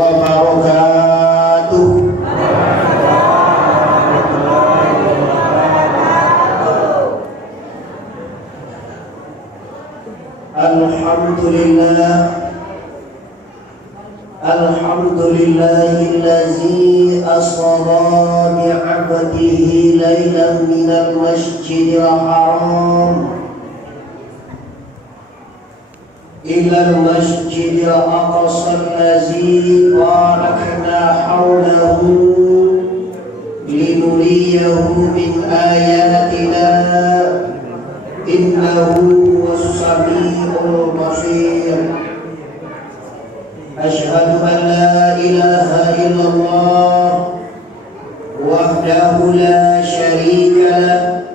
wabarakatuh. Alhamdulillah, alhamdulillahillazi asra bi'abdihi laylan minal masjidil haram ilal masjidil aqsa allazi barakna hawlahu linuriyahu min ayatina innahu was-sami'ul basir. Asyhadu an la ilaha illallah wahdahu la syarika lah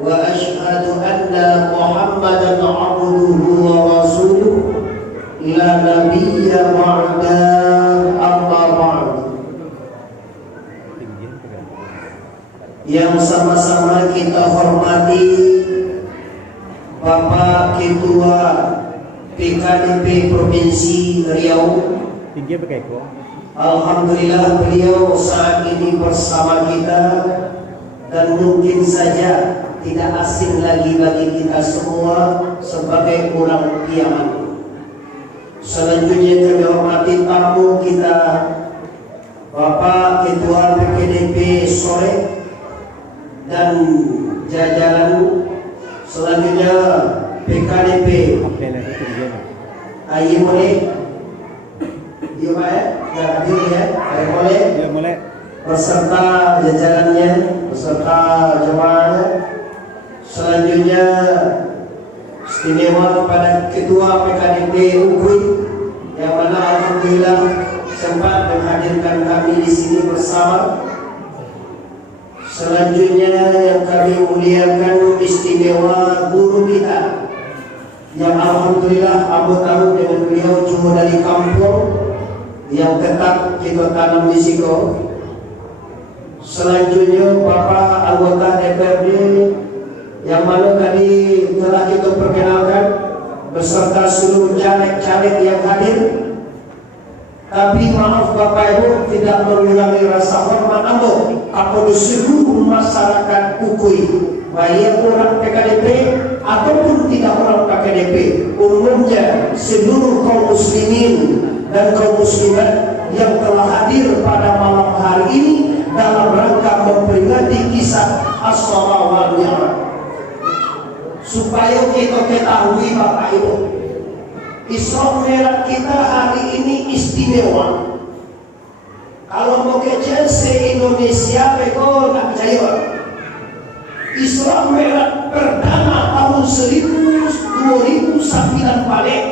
wa asyhadu anna Muhammadan abduhu wa rasuluh la nabiyya ba'da amma ba'd. Yang sama-sama kita hormati Bapak Ketua PKDP Provinsi Riau. Alhamdulillah beliau saat ini bersama kita dan mungkin saja tidak asing lagi bagi kita semua sebagai orang Piaman. Selanjutnya kami hormati tamu kita Bapak Ketua PKDP Sore dan jajaran. Selanjutnya PKDP Ayo boleh? Iya Pak ya? Ya hadir ya? Ayo boleh? Ya boleh. Beserta jajarannya, beserta jemaahnya. Selanjutnya istimewa kepada Ketua PKDP Ukui yang mana alhamdulillah sempat menghadirkan kami di sini bersama. Selanjutnya yang kami muliakan istimewa guru kita yang alhamdulillah Abu tahu dengan beliau cuma dari kampung yang tetap kita tanam di Siko. Selanjutnya Bapak anggota DPRD yang mana tadi telah kita perkenalkan beserta seluruh caleg-caleg yang hadir. Tapi maaf Bapak Ibu tidak mengurangi rasa hormat ambo kepada seluruh masyarakat Ukui, baik orang PKDP ataupun tidak orang PKDP, umumnya seluruh kaum muslimin dan kaum muslimat yang telah hadir pada malam hari ini dalam rangka memperingati kisah As-Salah wal Mi'raj. Supaya kita ketahui Bapak Ibu, Isra Mi'raj kita hari ini istimewa. Kalau mau kecil se-Indonesia mereka nak percaya. Isra Mi'raj perdana tahun 2009 balik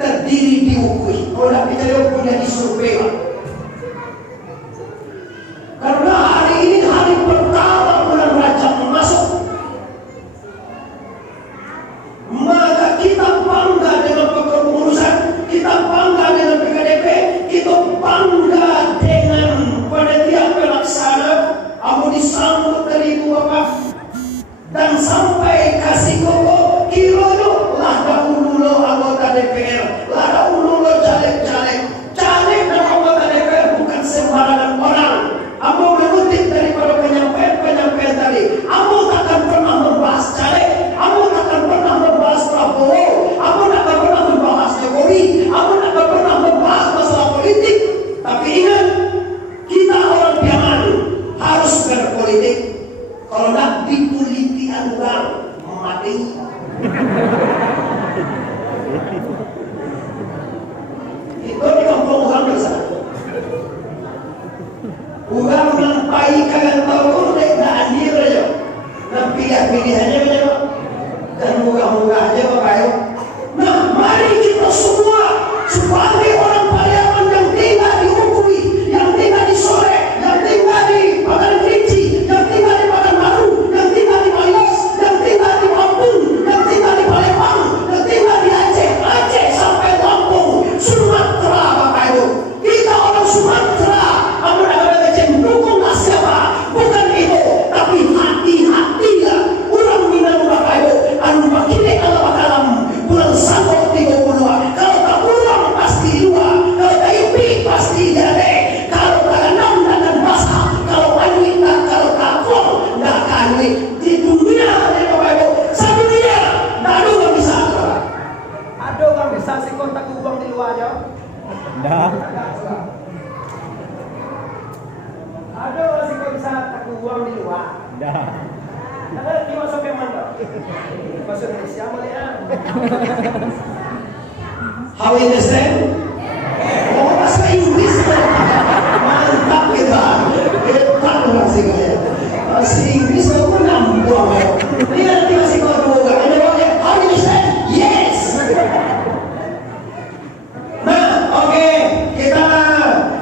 terdiri di Ukui. Kalau nak percaya punya disurvei. Karena hari ini hari pertama bulan Rajab masuk, maka kita bangga dengan kepengurusan, kita bangga dengan PKDP, kita bangga dengan panitia pelaksana. Aku disambut dari Ibu Bapak dan sampai kasih koko kilo lah dahulu anggota DPR, lah dahulu caleg-caleg dan anggota DPR bukan sembarangan orang. Aku mengutip daripada penyampaian tadi. Aku takkan pernah membahas caleg, aku takkan pernah membahas Prabowo, aku takkan pernah membahas Jokowi, aku takkan pernah membahas masalah politik. Tapi ingat, kita orang Piaman harus berpolitik. Kalau nak dipolitikan orang mati. Itu di kampung orang besar. Orang nampai kalian tahu dek tak anjir aja. Nah pilihannya macam dan murah-murah aja Bapak Ibu. Nah mari kita semua sebagai orang Pariaman yang tinggal di Ukui, yang tinggal di Sore, yang tinggal di Padang Kerinci, yang tinggal di Padang Baru, yang tinggal di Malis, yang tinggal di Lampung, yang tinggal di Palembang, yang tinggal di Aceh sampai Lampung, Sumatera Bapak Ibu. Kita orang Sumatera, aku nak dukunglah siapa? Bukan itu, tapi hati-hatilah orang Minang Bapak Ibu. Anu bakile kalau bakalam Aduh, masih kok bisa takut uang di luar. Dah. Nah, di masuk ke mana? Masuk Indonesia mana? How you understand? Oh, bahasa Inggris. Mantap kita. Hebat orang sih kayak. Bahasa Inggris aku nambah. Dia nanti masih kau dua. Ada orang how you understand? Yes. Nah, oke, kita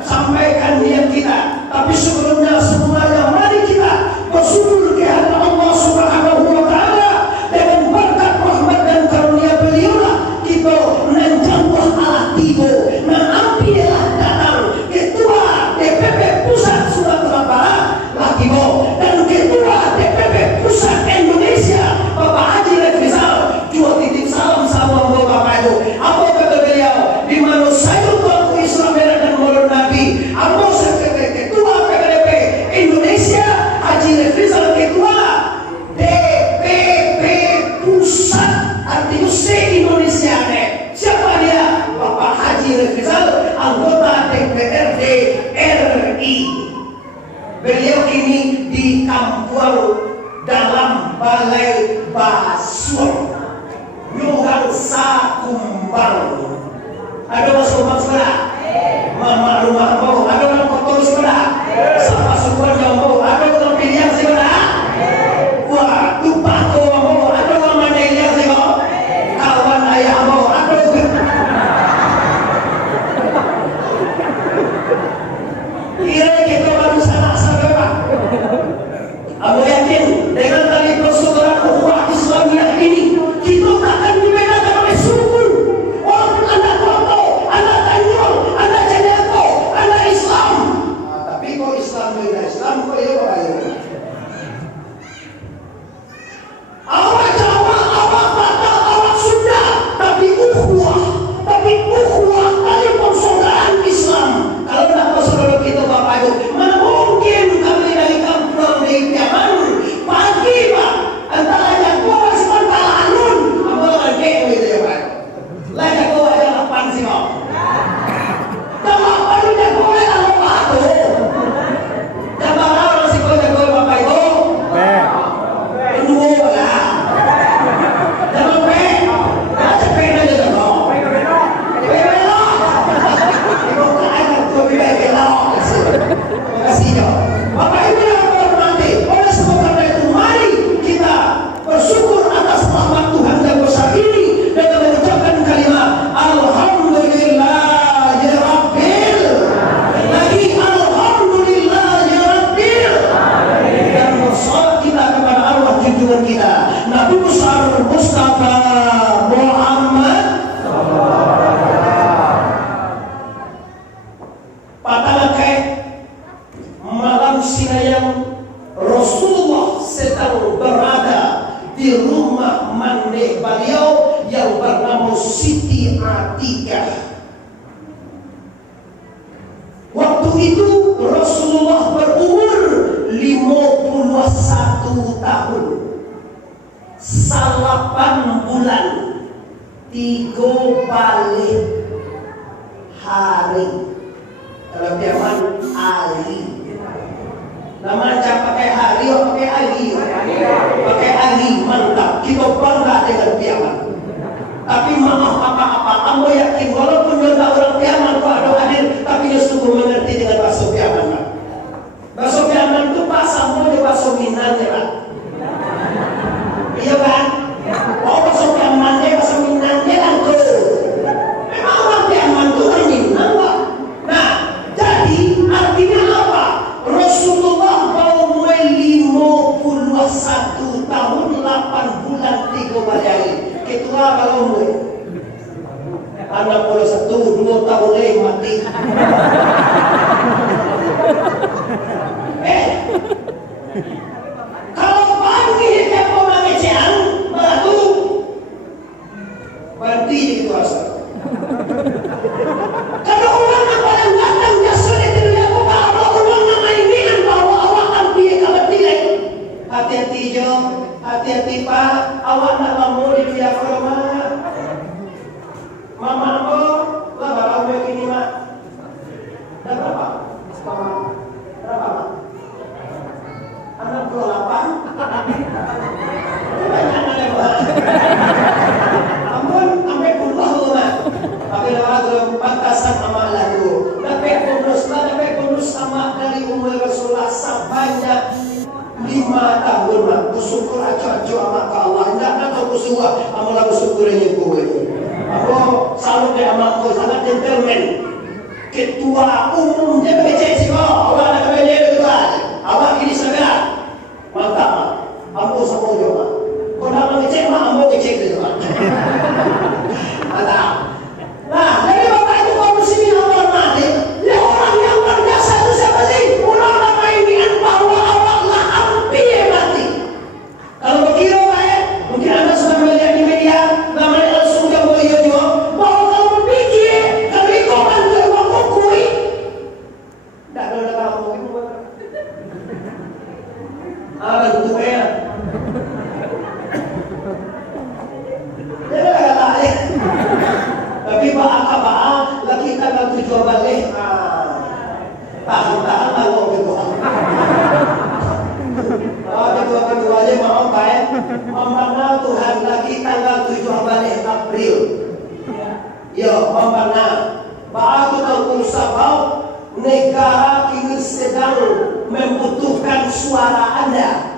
sampaikan niat kita. Tapi sebelumnya semuanya mari kita bersyukur kehadirat Allah Subhanahu wa taala dengan berkat rahmat dan karunia beliau lah kita menjambah ala tibo mengambillah datang ketua DPP Pusat Sumatera Barat Lakibo dan ketua DPP Pusat Indonesia Bapak Haji Rizal juga titip salam sama Bapak itu apa kata beliau di mana saya kalau Islam dan Maulid Nabi apa ketua PKDP Indonesia Haji Rizal ketua DPP Pusat artinya se-Indonesia siapa dia? Bapak Haji Rizal anggota DPRD RI. Beliau ini di Kampung dalam Balai Basuh Nyuhang Sakumbang. Ada mas rumah sekolah? Mama rumah mau? Ada orang kotor sekolah? Sama sukuan yang mau? Ada orang pilihan sekolah? Wah, tumpah tua mau? Ada orang mana yang sekolah? Kawan ayah mau? Ada kira kita baru salah sampai Pak. Aku yakin dengan tali persaudaraan ukhuwah Islamiyah ini kita takkan dibedakan oleh suku. Walaupun anda Toto, anda Tanjung, anda Cedeto, anda Islam. Tapi kok Islam beda Islam kok ya Pak ya? Awak Jawa, awak Batak, awak Sunda, tapi ukhuwah tali persaudaraan Islam. Kalau tidak persaudaraan kita Bapak Ibu, mana mungkin kami dari kampung di Piaman pagi Pak antara Jawa sama Talanun apa lagi gitu ya Pak? Lah Jawa ada lapan sih Pak. Kalau baru Jawa ada lapan tuh. Jawa orang sih kau Jawa Bapak Ibu. Dua lah. Jawa P. Ada P aja Jawa. Makasih ya. Bapak Ibu yang hormati, oleh sebab karena itu mari kita bersyukur atas rahmat Tuhan yang besar ini dengan mengucapkan kalimat Alhamdulillah ya Rabbil lagi Alhamdulillah ya Rabbil dan bersolat kita kepada arwah junjungan kita Nabi besar Mustafa Muhammad Patalakai malam sinayang Rasulullah sedang berada di rumah mande beliau yang bernama Siti Atikah. Waktu itu Rasulullah berumur 51 tahun 8 bulan 3 balik hari. Kalau Piaman Ali. Nama aja pakai hari atau pakai Ali? Pakai Ali, mantap. Kita bangga dengan Piaman. Tapi maaf apa-apa, kamu yakin walaupun dia orang Piaman kok ada hadir, tapi dia sungguh mengerti dengan bahasa Piaman. Bahasa Piaman itu bahasa mau bahasa Minang ya Pak. Iya kan? Oh bahasa Piaman dia bahasa Minang dia kan tuh. Memang orang Piaman itu orang Minang Pak. Nah, jadi artinya apa? Rasulullah baru 51 tahun 8 bulan 3 hari. Ketua kalau anak boleh 1-2 tahun lagi mati bersyukur aja sama Allah. Tidak nak bersyukur, amalah bersyukurnya gue. Aku selalu ke amakku sangat gentleman. Ketua umum DPC sih, awak nak kerja itu aja. Awak ini segera, mantap. Ambo sama juga. Kau nak ngecek mah, ambo ngecek itu. Mantap. Nah, jadi bapak itu kaum muslimin Allah mati. Ya orang yang luar biasa itu siapa sih? Orang ini bahwa awaklah ampi mati. Kalau berkira baik, mungkin anda sudah melihat di media, namanya langsung yang boleh juga. Bahwa kalau berpikir, kalau ikut anda mengukui, tidak ada kamu itu. Bentuknya. Dia kata ayah. Tapi baak lagi tanggal 7 balik. Tahan lalu gitu. Kedua aja mau baik. Memana Tuhan lagi tanggal 7 balik April. Yo, memana. Baak tahu sabau negara kini sedang membutuhkan suara Anda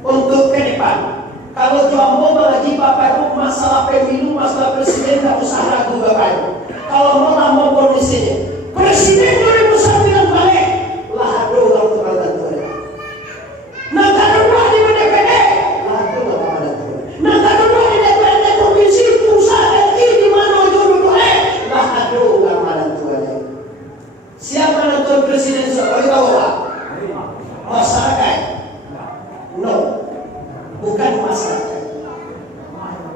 untuk ke depan. Kalau jomblo lagi Bapak Ibu masalah pemilu, masalah presiden tidak usah ragu Bapak Ibu. Kalau mau kondisinya, presiden 2009 balik, lah aduh orang terbantu Tuhan. Nah kedua di DPD, lah aduh nggak pada Tuhan. Nah kedua di DPD provinsi pusat di mana itu duduk lah aduh nggak pada Tuhan. Siapa nentuin presiden sebagai tahu lah? Masyarakat. No. Bukan masyarakat.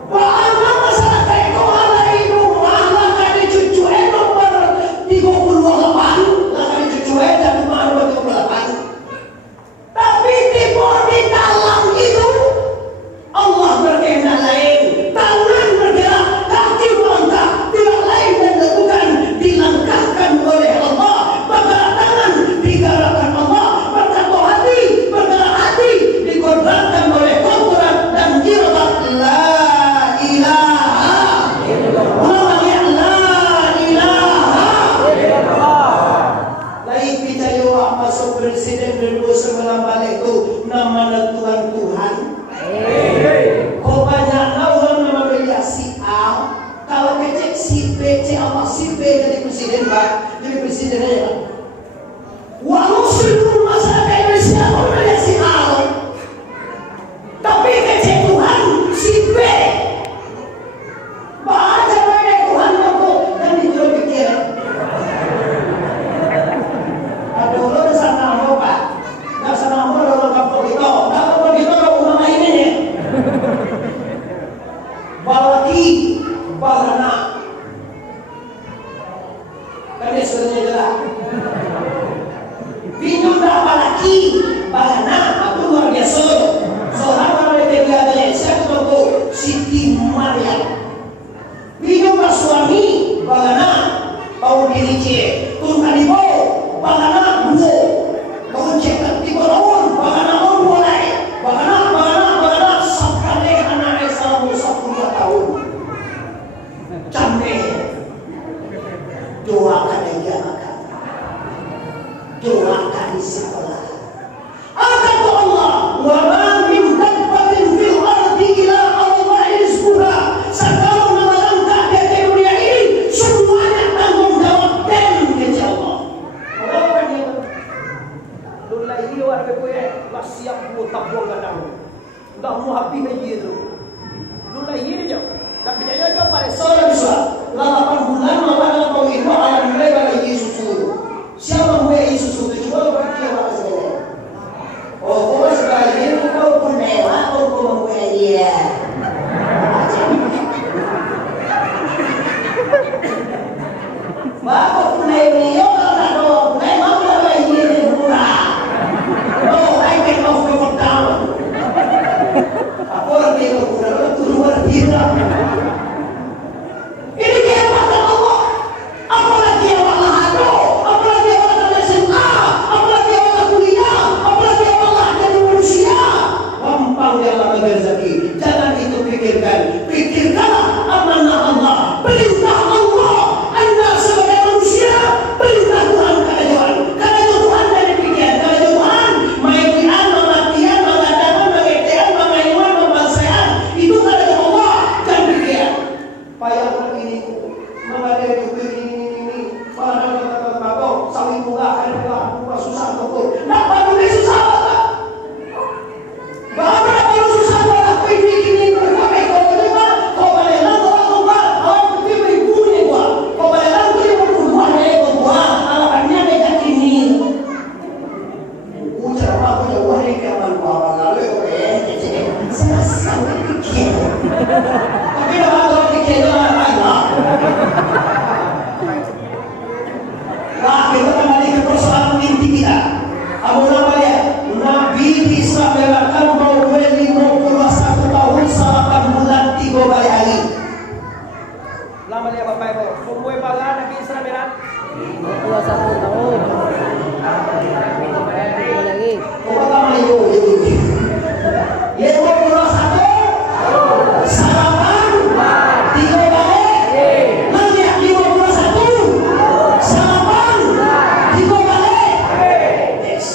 Bahkan masyarakat itu ada itu malah kali cucu nomor 38 lah kali cucu dan nomor 38. Tapi di dalam itu Allah berkehendak lain. Tangan bergerak, kaki melangkah, tidak lain dan bukan dilangkahkan oleh Allah. Bergerak tangan digerakkan Allah, bergerak hati dikodratkan oleh dan irbat la ilaha illallah la ilaha illallah. Lain kita juga masuk presiden 2009 balik itu nama Tuhan. Kau banyak orang nama beliau si A. Kalau kecek si B, Allah si B jadi presiden Pak, jadi presiden aja Pak. Walau seluruh masyarakat Indonesia orang si A. Tapi kecil Tuhan si B baca baik Tuhan aku dan itu pikir ada orang sana mau Pak nggak sana mau orang kampung itu orang rumah lain ini balaki balana kan dia sebenarnya jelas bingung tak balaki balana aku luar biasa. Seorang orang yang dia siapa tu Siti Maryam. Bingung suami bagana bau diri cie, turun kali bau bagana buo, bau cekak di bawah bagana on boleh, bagana sampai anak Islam 10 tahun. Camne doakan dia makan, doakan di sekolah. Akan Allah wa siap mutak buang kadang dah mau habis lagi itu lu lagi ni je tak percaya je pada seorang bisa 8 bulan malah kau itu alam mulai bagi susu siapa mulai susu tu cuba bagi apa saja oh kau sekali kau pun lewat kau mulai dia bapak pun lewat Aku orang dia kita. Amo namanya Nabi di Israel akan mau 51 tahun 8 bulan 3 hari. Lama dia Bapak Ibu. Sumboy pala Nabi Israel 21 tahun. Lagi. Kau lama itu. 51 salapan 3 balik. Nanti 51 salapan 3 balik. Yes.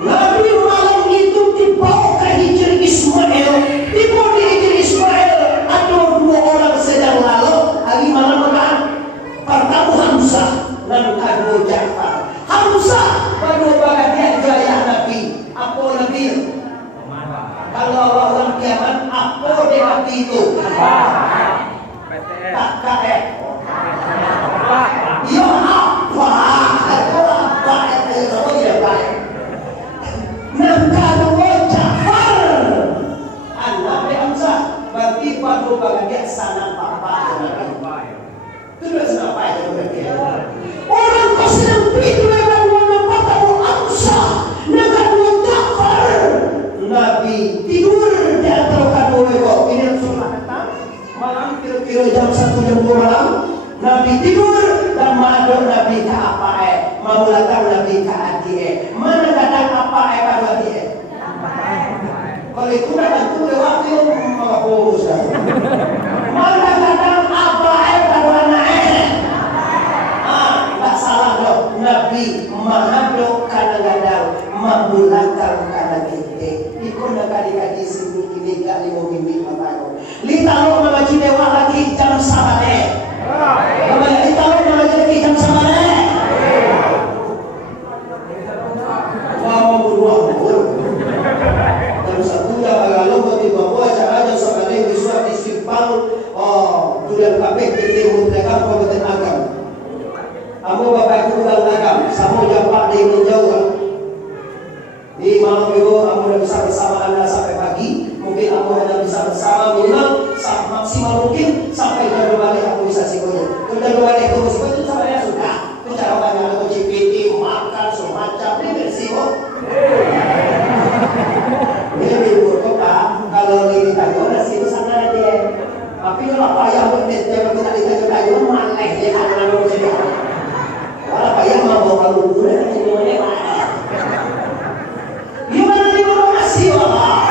Nabi malam itu dibawa ke hijri Ismail. Dibawa di hijri Ismail. Ada 2 orang sedang lalu. Hari malam makan. Pertama Hamzah dan kedua Ja'far. Hamzah baru bagian jaya Nabi. Apa Nabi? Kalau orang kiamat apa dia Nabi itu? Tak kaek. Ya apa? Apa itu? Oh ya baik. Dan kedua Ja'far. Nabi Hamzah berarti baru bagian sana papa Nabi. Terus apa itu berarti? Orang kau sedang tidur dan mendapat Abu Hamzah dengan Ja'far. Nabi tidur di antara kedua itu. Ini sunnah datang malam kira-kira jam 1 jam 2 malam. Nabi tidur dan madok Nabi ke apa memulakan Nabi ke hati mana datang apa pada hati kalau itu datang tu lewat itu menghapus mana datang apa pada anak tak salah dok Nabi mengaduk kadang-kadang memulakan kadang kita ikut nak dikaji sini kini kali mau mimpi matang lita lo mengaji dewa lagi jam sabane lita lo mengaji lagi jam sabane mau dua jam 1 ya kalau tiba bawa acaranya sabane besok di Simpang tulen kabeh kita mutrekan kabupaten Agam. Kamu bapak ibu ulang agam, sama jumpa di menjauh. Di malam itu kamu sudah bisa bersama anda sampai pagi. Mungkin aku hanya bisa bersama minimal maksimal mungkin sampai jam 2 balik aku bisa sikonya. Jam 2 balik aku sikonya itu sama dia sudah. Itu cara banyak aku CPT makan semacam ini bersiko. Ini ibu kota kalau ini tahu nasi itu sana dia. Tapi kalau apa yang berdebat kita ditanya tahu mana dia akan mau jadi. Kalau apa yang mau kamu buat ini boleh mana? Gimana nih kalau masih Allah?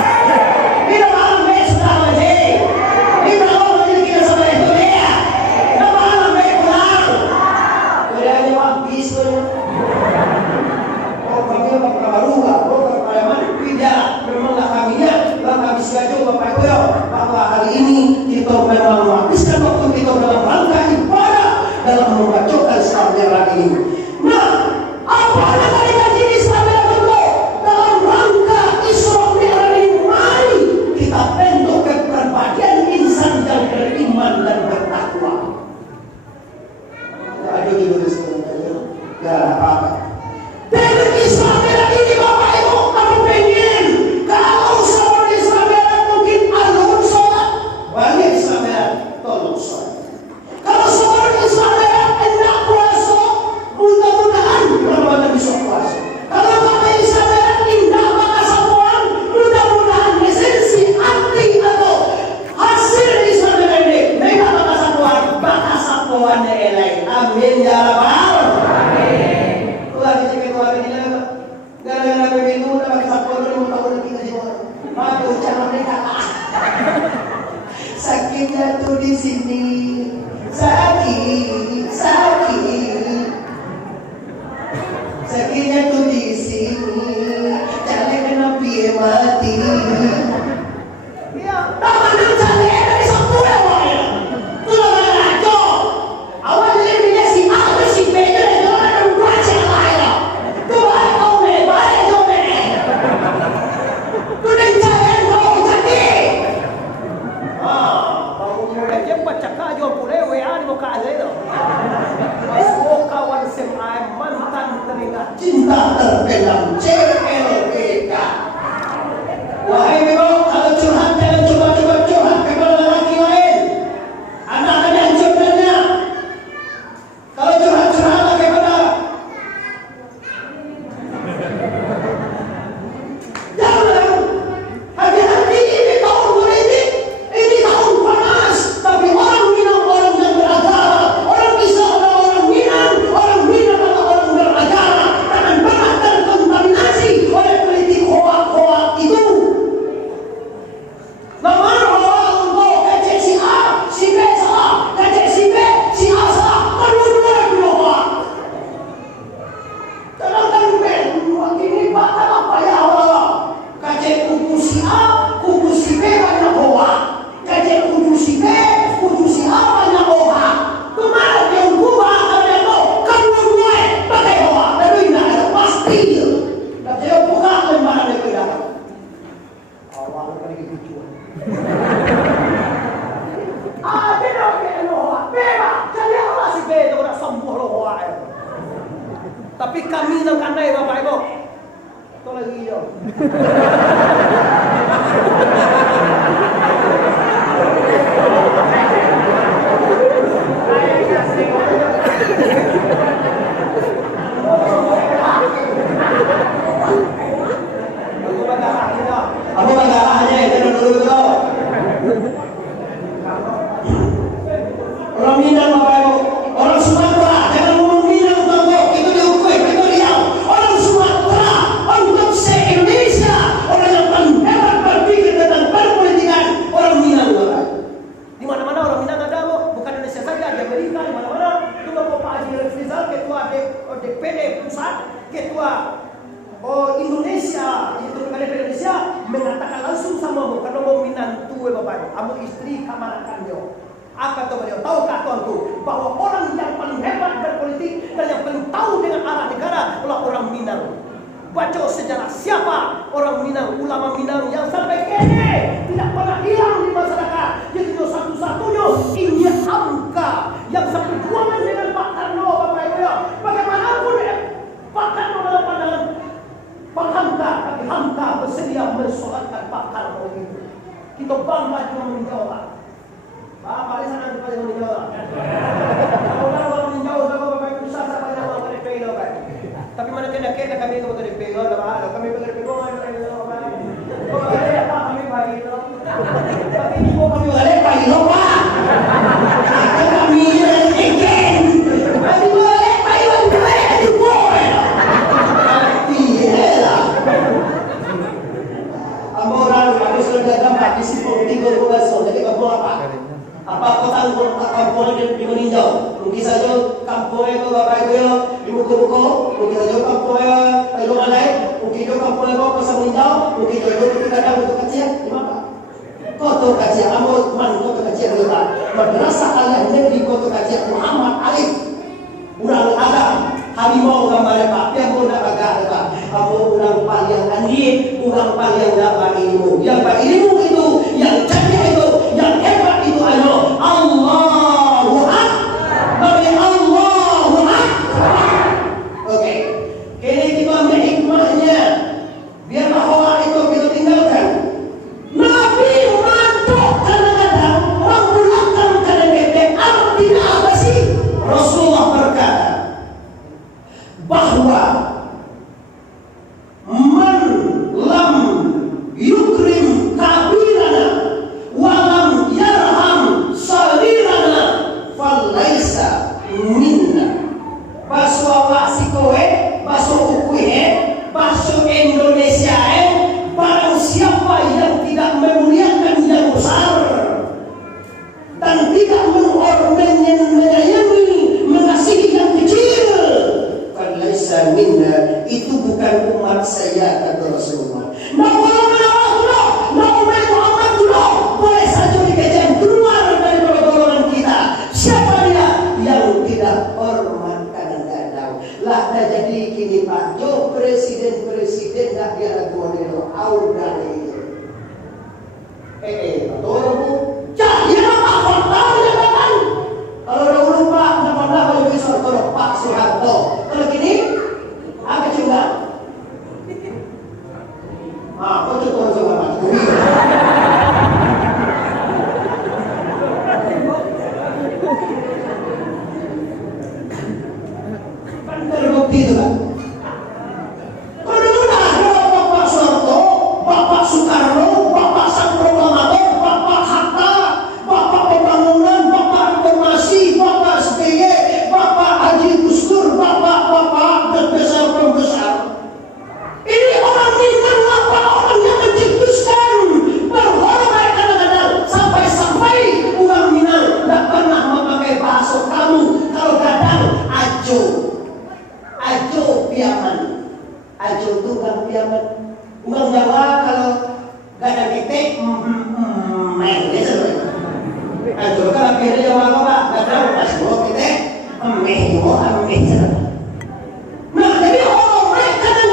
Kita malam besok lagi. Kita malam lagi kita sama itu dia. Kita malam besok pulang. Udah aja habis tuh. Oh kami apa baru nggak? Oh kalian tidak memanglah kaminya. Kalau kami sengaja bapak ibu ya bahwa hari ini kita memang menghabiskan waktu kita dalam rangka ibadah dalam membacakan Islam yang lagi ini. Nah, apa yang tadi kaji Islam yang itu dalam rangka Islam yang ini mari kita bentuk kepribadian insan yang beriman dan bertakwa. Ya, ada di Indonesia. Ya, apa? Dari Islam yang ini bapak ibu kamu pengen kalau sama Islam yang mungkin alur sholat banyak Islam yang tolong sholat. Kalau seorang Islam yang hendak puasa, mudah-mudahan Ramadan bisa puasa. Kalau bapak Islam yang tidak maka satuan, mudah-mudahan esensi arti atau hasil Islam yang ini mereka maka satuan yang lain. Amin ya rabbal alamin. Tuhan kita keluar ini lah. Gara-gara begitu udah pakai satuan dulu tahun kita di mana? Maju jangan mereka. Sakitnya tuh di sini. Sakitnya tuh di sini. Jangan kena biar mati. Ya, tangan dan cari dari satu ya. Tuh lah ngaco. Awal dia si A si B itu ada orang baca lain. Tuh kau baik tuh tuh dan cari kau jadi. Dia baca kajo boleh WA di muka aja itu. Semua kawan SMA mantan teringat Cinta terpendam CLBK. Wahai memang kalau curhat jangan coba-coba curhat kepada lelaki lain. Anak akan dihancurkannya. Kalau curhat-curhatlah kepada mati. Dan saya buka lembaran yang berdalam. Awal kali kecuan. Dia nak ke Noah, beba. Jadi Allah si beba nak sembuh Noah. Tapi kami nak kandai Bapak Ibu. Itu lagi yo. Apa masalahnya itu dulu? Orang Minang Bapak Ibu, orang Sumatera, jangan ngomong Minang Bapak, itu diukur, itu diam. Orang Sumatera, untuk se-Indonesia, orang yang paling hebat berpikir tentang perpolitikan, orang Minang Bapak. Di mana-mana orang Minang ada, bukan Indonesia saja, di Amerika, di mana-mana. Itu Bapak Haji Rizal, ketua DPD pusat, ketua Indonesia, itu DPD Indonesia mengatakan langsung sama mu, karena mau Minang tuwe Bapak, kamu istri kamarakannya. Apa tuh beliau tahu tuanku bahwa orang yang paling hebat berpolitik dan yang paling tahu dengan arah negara adalah orang Minang. Baca sejarah siapa orang Minang, ulama Minang yang sampai kini tidak pernah hilang di masyarakat. Jadi satu-satunya ini Hamka yang seperjuangan dengan Pak Karno, Bapak Ibu ya. Bagaimanapun Pak Karno dalam pandangan Pak Hamka, tapi Hamka bersedia mensolatkan Pak Karno itu. Kita bangga dengan menjawab. Pak, paling sana di paling menjauh. Kalau menjauh sama Bapak Ibu susah sama yang mau kena pego, Pak. Tapi mana kena kami itu kena pego, dah. Kami kena pego, Bapak. Oh, ada apa kami pagi itu? Tapi ini kami ada pagi itu, Pak. Kami again. Kami boleh pagi itu, boy. Iya. Orang kami sudah datang pagi sih tiga bulan jadi kamu apa? Apa kota kampung di meninjau? Mungkin saja kampung itu Bapak Ibu ya di buku-buku. Mungkin saja kampung itu mana? Mungkin itu kampung itu pasang meninjau. Mungkin itu kita ada untuk kecil. Di mana? Kota kecil. Kamu mana kota kecil itu? Madrasah Al-Negeri Kota Kecil Muhammad Alif. Urang Adam. Harimau gambarnya Pak. Yang pun nak agak Pak. Kamu urang paling andi, urang paling dapat ilmu. Yang dapat ilmu itu, yang cantik itu, yang hebat itu adalah Allahu Akbar. Bagi Allahu Akbar. Oke. Kini kita ambil hikmahnya. Biar bahwa itu kita tinggalkan. Nabi mantuk kadang-kadang mengulangkan kadang-kadang artinya apa sih? Rasulullah berkata bahwa man lam yukrim kabirana walam yarham sarirana falaisa minna. Baso awasi kowe, baso ukue, baso Indonesia barang siapa yang tidak memuliakan yang besar dan tidak menyayangi, mengasihi yang kecil, falaisa minna, itu bukan umat saya, kata Rasulullah. Boleh saja dikejar keluar dari golongan kita. Siapa dia yang tidak hormat kadang-kadang? Lah dah jadi kini Pak Jo presiden dah dia lagu model auda itu. Betul Bu? Jadi apa tahu ya kan? Kalau dahulu Pak, kenapa kalau bisa tolong Pak Soeharto. Kalau gini, apa coba? Kau coba sama Pak. Kan terbukti itu kan? Kalau dulu ada Bapak Soeharto, Bapak Soekarno, Bapak Sang Proklamator, Bapak Hatta, Bapak Pembangunan, Bapak Reformasi, Bapak SBY, Bapak Haji Gus Dur, Bapak dan besar-besar. Ini orang Minang apa orang yang mencetuskan berhormat kadang-kadang sampai orang Minang tidak pernah memakai bahasa kamu kalau kadang ajo piaman. Ajo itu bukan piaman. Orang Jawa kalau gak ada titik main gitu. Ajo kalau pilih Jawa apa? Gak ada pas titik ameh. Nah jadi orang mereka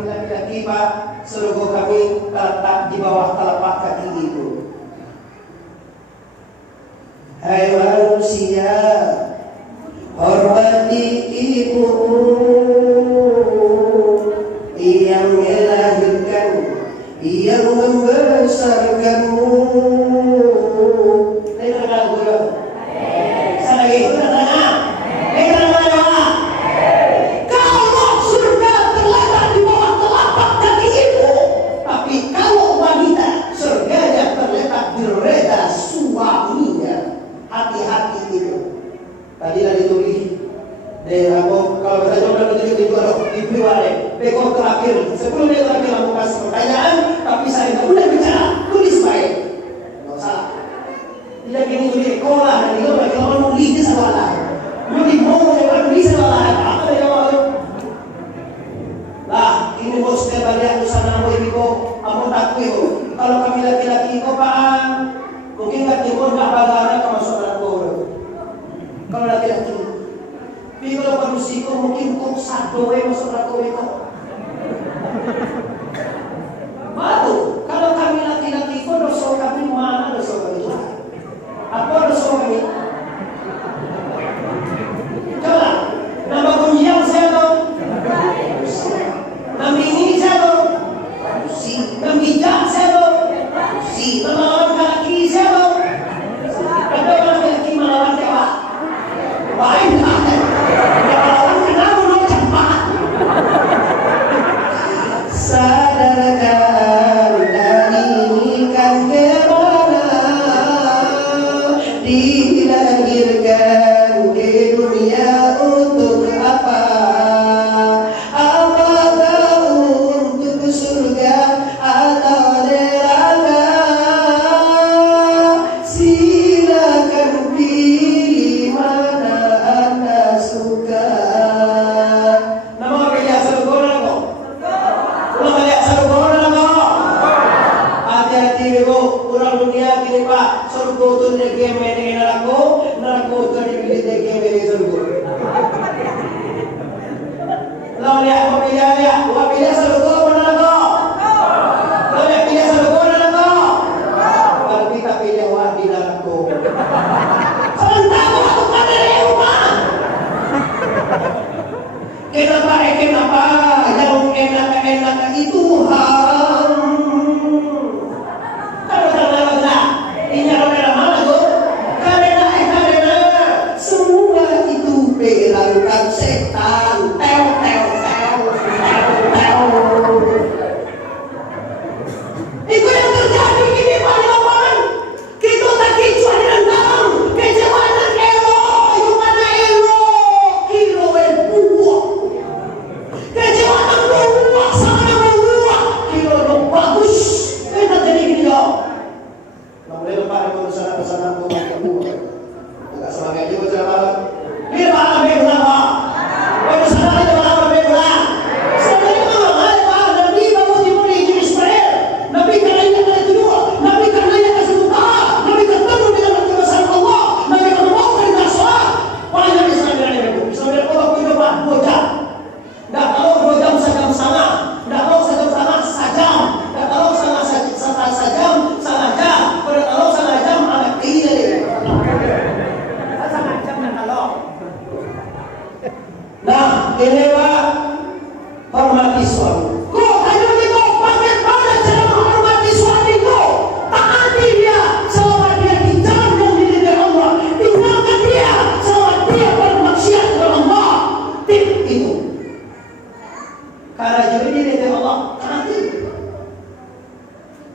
kami laki-laki Pak, seluruh kami terletak di bawah telapak kaki Ibu. Hai manusia, hormati Ibu yang melahirkan, yang membesarkanmu. Tadi lah ditulis kalau kita coba menunjuk itu ibu bekor terakhir sebelum dia terakhir aku kasih pertanyaan, tapi saya tidak boleh bicara, tulis baik, nggak salah. Tidak gini tulis sekolah dan itu bagi orang nulis di sekolah, nulis mau jangan nulis sekolah apa dia mau lah ini bos dia balik aku sana mau ibu kamu takut ibu kalau kami laki-laki kau paham mungkin nggak timur nggak bagaimana kamu saudara kau. Kalau laki-laki, tapi kalau manusia mungkin kok sado masuk rako itu. Baru kalau kami laki-laki kok dosa kami mana dosa kami itu? Apa dosa kami? Coba, nama kunjung saya dong. Nama ini saya dong. Nama bijak saya dong. Nama lawan kaki saya dong. Ada orang laki melawan dewa. Baik ada. Kalau kenapa lo cepat? Sadarkan dari ini kan kemana dilahirkan di dunia untuk apa? Apakah untuk surga atau neraka? Silakan pilih mana Anda suka. Nama kerja surga kok? Ulang kerja surga kok? Hati-hati ibu, orang dunia kini Pak, surga itu negeme dengan neraka itu dipilih negeme dengan surga. Lalu lihat, mau pilih surga mana kok? Lalu lihat pilih surga mana kok? Kalau kita pilih wadi neraka. Sementara aku pada rumah. Kenapa yang enak-enak itu haram? Karena ini orang mana tuh? Karena semua itu berlalukan setan. Tel. Itu yang terjadi ini Pak di lapangan. Kita tak kicuan dan dalam kecewanan elo, itu mana elo, kilo buah. Kecewanan buah sama buah, kilo dong bagus. Kita jadi gini dong. Boleh lupa ada pesanan buah. Agak semangat juga jalan. Dia malam dia berapa? Pesanan itu malam dia berapa? Sebenarnya malam ada Pak. Nabi bawa timur di jenis Israel. Nabi karena ini ada kedua. Nabi karena ini ada sebuah. Nabi ketemu dengan kebesaran Allah. Nabi ketemu dengan sholat. Paling Nabi sambil itu. Sambil Allah punya Pak 2 jam. Tidak tahu 2 jam sejam sana. Tidak tahu sejam sana sajam. Tidak tahu sana sajam sana jam. Tidak tahu sana jam anak kiri. Sana jam tidak tahu. Nah, ini Pak, hormati suami. Kok hanya itu bagaimana cara menghormati suami kok? Taati dia selama dia di jalan yang diridhai Allah. Tinggalkan dia selama dia bermaksiat kepada Allah. Tip itu. Karena juga diridhai Allah, taati.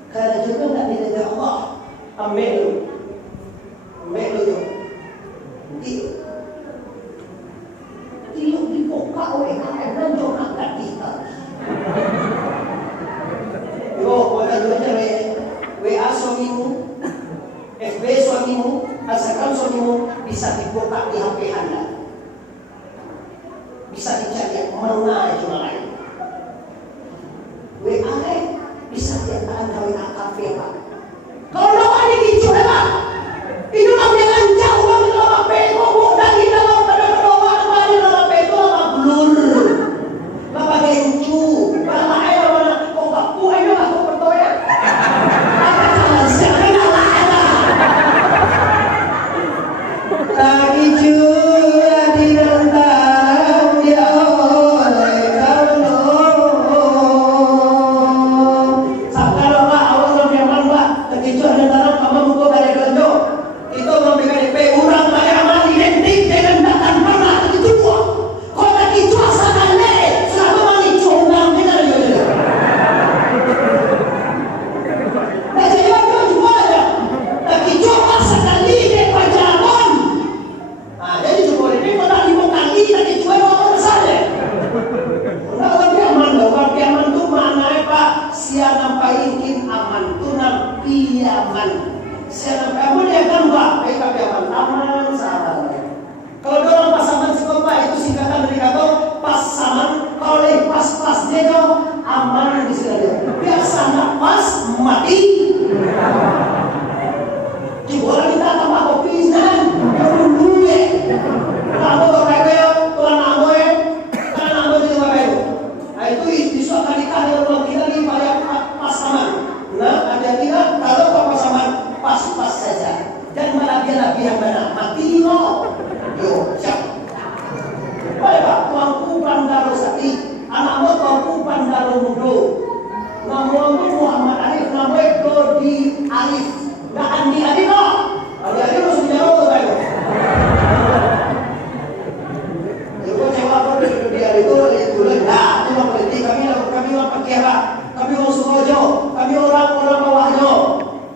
Karena juga tidak diridhai Allah, ambil itu. Tidak dibuka oleh KM dan angkat kita. Yo, pada juga WA suamimu, FB suamimu, asalkan suamimu bisa dibuka di HP Anda. Bisa dicari mana cuma lain. WA bisa diantarkan WA kafe Pak. Kalau doa dikicu Pak, itu jangan jauh banget sama pego, bukan di dalam pada doa kemarin sama pego sama blur, sama gencu, sama Kalau lagi pas-pas dia dong, aman di sini dia. Biasa nggak pas, mati. Coba kita tambah kopi kan, yang dulu namo kayak tuan namo kan namo di rumah itu. Nah itu bisa kali-kali orang kita di pada pasangan. Nah ada tidak kalau pasangan pas-pas saja. Dan lebih-lebih mana mati no. Yo siap. Baik pak, tuanku Bandaro Sakti, anakmu tuanku Bandaro Mudo. Namamu Muhammad Arif, namanya Dodi Arif. Nggak Andi Arif no. Andi Arif masuk jauh tuh baik. Jadi cewa apa Dodi Arif itu lah. Cuma politik kami orang Pekiara, kami orang Sukojo, kami orang bawahnya.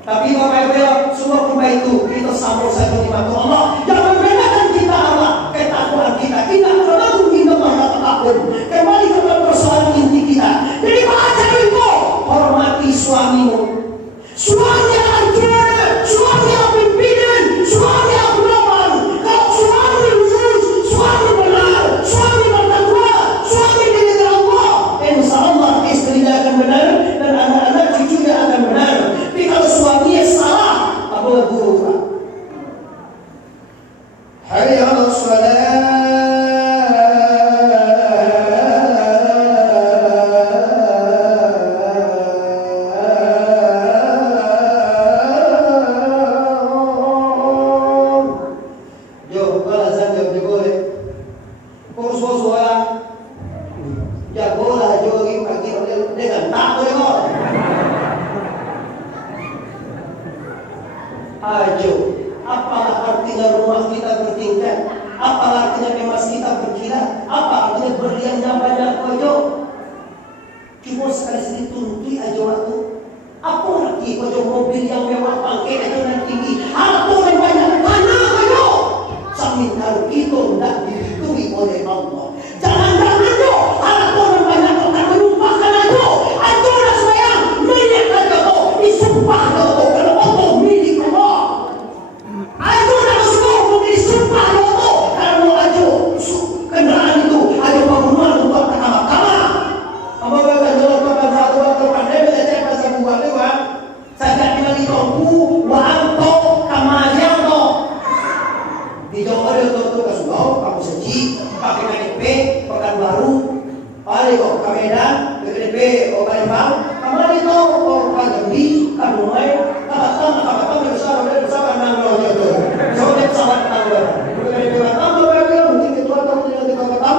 Tapi Bapak Ibu semua rumah itu kita sambung saja di mata Allah. Jangan membedakan kita Allah, ketakwaan kita. Kita terlalu kita takut. Kembali kepada persoalan inti kita. Jadi baca itu hormati suamimu. Suami yang anjuran, suami yang pimpinan, suami yang beramal. Kalau suami lurus, suami benar, suami bertakwa, suami diri Allah, insya Allah istrinya akan benar dan anak-anak cucunya akan benar. Tapi kalau suaminya salah, apa buruk? Hayya 'alas shalah. Ajo, apalah artinya rumah kita bertingkat? Apalah artinya kemas kita berkilat? Apa artinya berliannya banyak kojo? Cuma sekali tuntui aja waktu. Apa arti kojo mobil yang mewah pakai aja dan tinggi? Harta yang banyak tanah kojo. Sambil kalau itu tidak dihitui oleh Allah. Jangan-jangan jo, harta yang banyak akan melupakan aja. Aja dah sayang, minyak aja kok, disumpah kok kalau Allah milik Allah. Ayo nak semua mungkin sumpah loto kalau mau ajo kendaraan itu ajo bangunan untuk pertama-tama. Apa bapak jalan bapak satu waktu pandai baca cek pasal buat tu kan? Saya bilang di tongku wanto kamayan to. Di Jawa ada tu kasulau kamu seji pakai KDP Pekanbaru. Ada kok Medan KDP Palembang. Kamar itu orang Jambi Kadumai kabatang bersama nanglo itu. Soalnya pesawat tanggal. KDP Batam bapak bilang mungkin ketua tahu di Batam.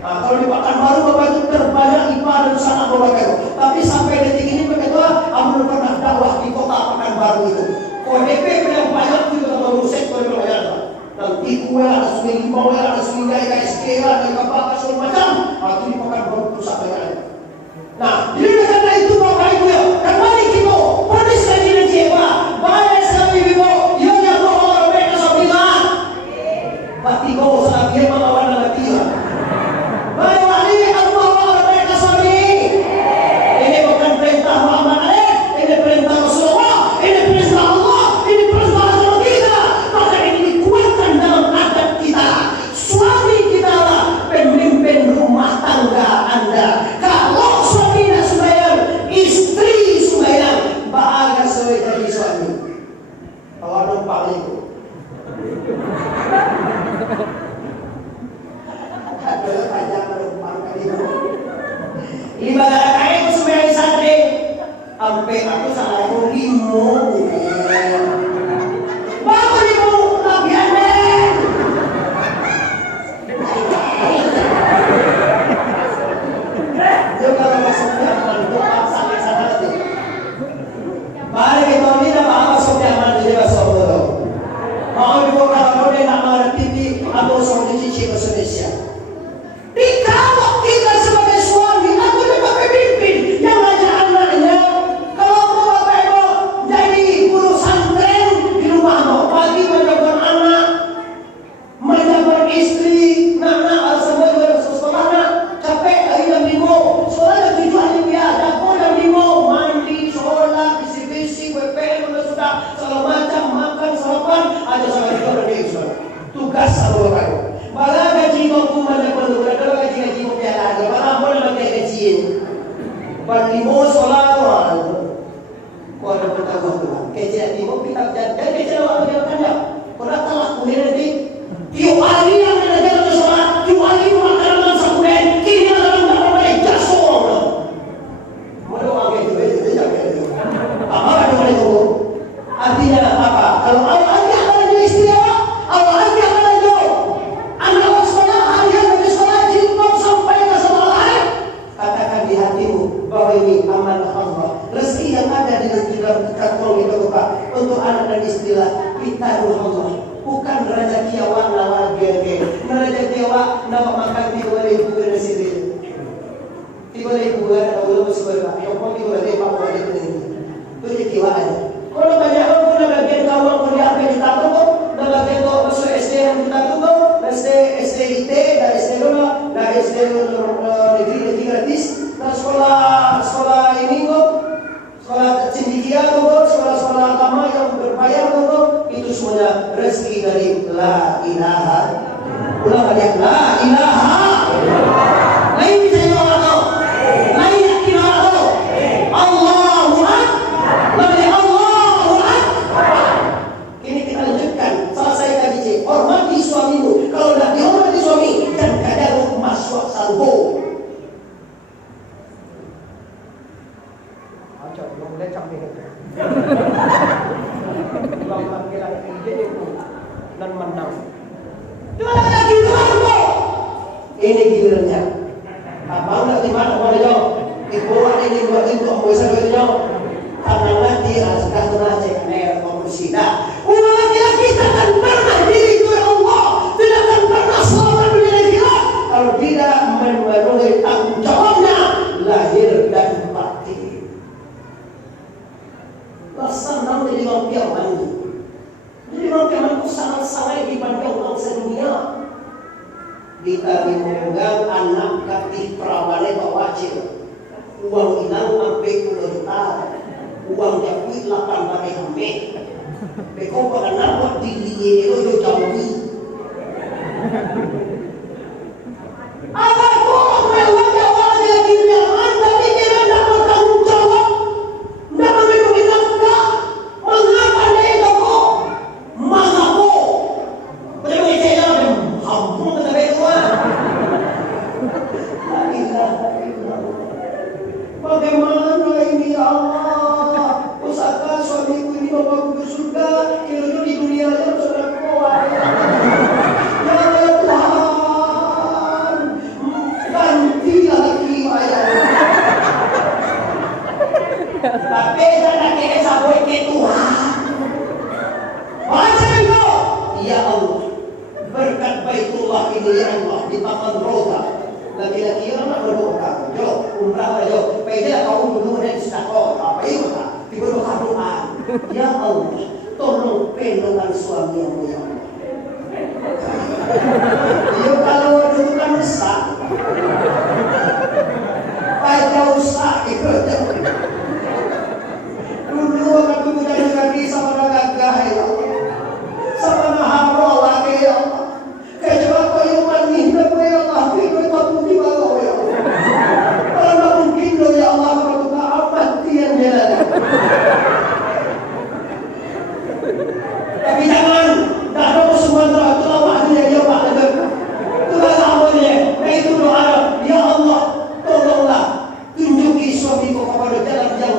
Kalau di Pekanbaru bapak itu terbanyak IPA dan sana bapak itu. Tapi sampai detik ini bapak itu belum pernah dakwah di kota Pekanbaru itu. KDP yang banyak itu kalau sektor pelayanan. Dan tiku ada sungai limau ada sungai KSK ada kapal segala macam. Itu di Pekanbaru pusat pelayanan. Nah, jadi karena itu bapak ibu ya, kembali kita polis lagi dan cewa. Baik sekali ibu, ia yang mau mereka sabilah. Pati kau salah dia melawan anak dia. Baik wali Allah mereka sabi. Ini bukan perintah Muhammad Ali, ini perintah Rasulullah, ini perintah Allah, ini perintah agama kita. Maka ini dikuatkan dalam adab kita. Suami kita lah pemimpin rumah tangga Anda. Kalau suami tidak sembahyang, istri sembahyang, bahagia sesuai jadi suami. Kalau numpang itu. Ada panjang numpang tadi. Lima kali itu sembahyang santri, sampai aku salah limo. Baru limo labian deh. Dia kalau masuknya itu sampai sana nanti. Mari kita minta maaf sampai mana dia masuk dulu. Mau dibuka kalau dia nak mengerti di atau sampai cici bahasa Indonesia. Di kalau kita sebagai suami atau sebagai pemimpin yang ngajak anaknya, kalau mau bapak ibu jadi ibu dari sini. Tiba ibu ada ulo sekolah. Yang pun tiba ada pak wali ini. Itu ditiwaan. Kalau banyak orang na bagian kawan kuliah di Tatubo, na bagian ko masuk SD ng Tatubo, SD IT, na SD Lola, na SD negeri gratis, na sekolah ini ko, sekolah cendekia ko, sekolah agama yang berbayar ko, itu semuanya rezeki dari la ilaha. Ulang kalian la ilaha. Lain bisa jawab atau? Lain yakin atau? Allahu Akbar. Allahu Akbar. Ini kita lanjutkan. Selesai tadi cik. Hormati suamimu. Kalau tidak dihormati suami, dan kadang masuk salvo. Acak, belum lecak ni. Belum lagi jadi dan menang. Cuma lagi dulu. Ini gilirannya. Abang nak terima kepada jauh. Ibu ini buat itu aku bisa jauh. Karena nanti akan terjadi kerana manusia. Ulang laki-laki takkan pernah diri itu Allah. Tidak akan pernah selamat menjadi kita. Kalau tidak memenuhi tanggung jawabnya lahir dan mati. Lasan nama jadi mampir mandi. Jadi mampir mandi sangat-sangat dibanding orang sedunia. Kita dimunggah anak katih perawale wajib. Uang hilang sampai 10 juta. Uang jawi 8 kali hamil. Beko pada nampak diri itu jauhi. Apa itu mewah jawab dia diri anda pikir anda bertanggung jawab. Anda memiliki nafkah. Mengapa dia itu kok? Mengapa? Bagaimana saya hampung kata betua. La ilaha illallah. Bagaimana ini ya Allah? Usahakan suamiku ini membawa ke surga, hidup di dunia aja sudah kuat. Ya Tuhan, gantilah lagi ayat. Tapi saya kira sampai ke Tuhan. Baca itu, ya Allah, berkat Baitullah ini ya Allah di papan roda. Laki-laki orang nak berdoa, jauh umrah jauh. Payah kau dulu dan sedekah, apa itu tak? Berdoa doa. Ya Allah, tolong penuhkan suami aku ya Allah. Ya kalau dulu kan besar, payah usah itu. Dulu aku jadi sama gagah ya Allah, sama naharo lagi ya Allah. Kecuali kau yang manis, tapi ya Allah, kita tak mungkin bawa ya Allah. Kalau tak mungkin ya Allah, kalau tak amat tiang jalan. Tapi jangan, dah ada semua itu lama dia ya Pak Negara. Tuhan awalnya, itu doa ya Allah, tolonglah tunjuki suamiku kepada jalan yang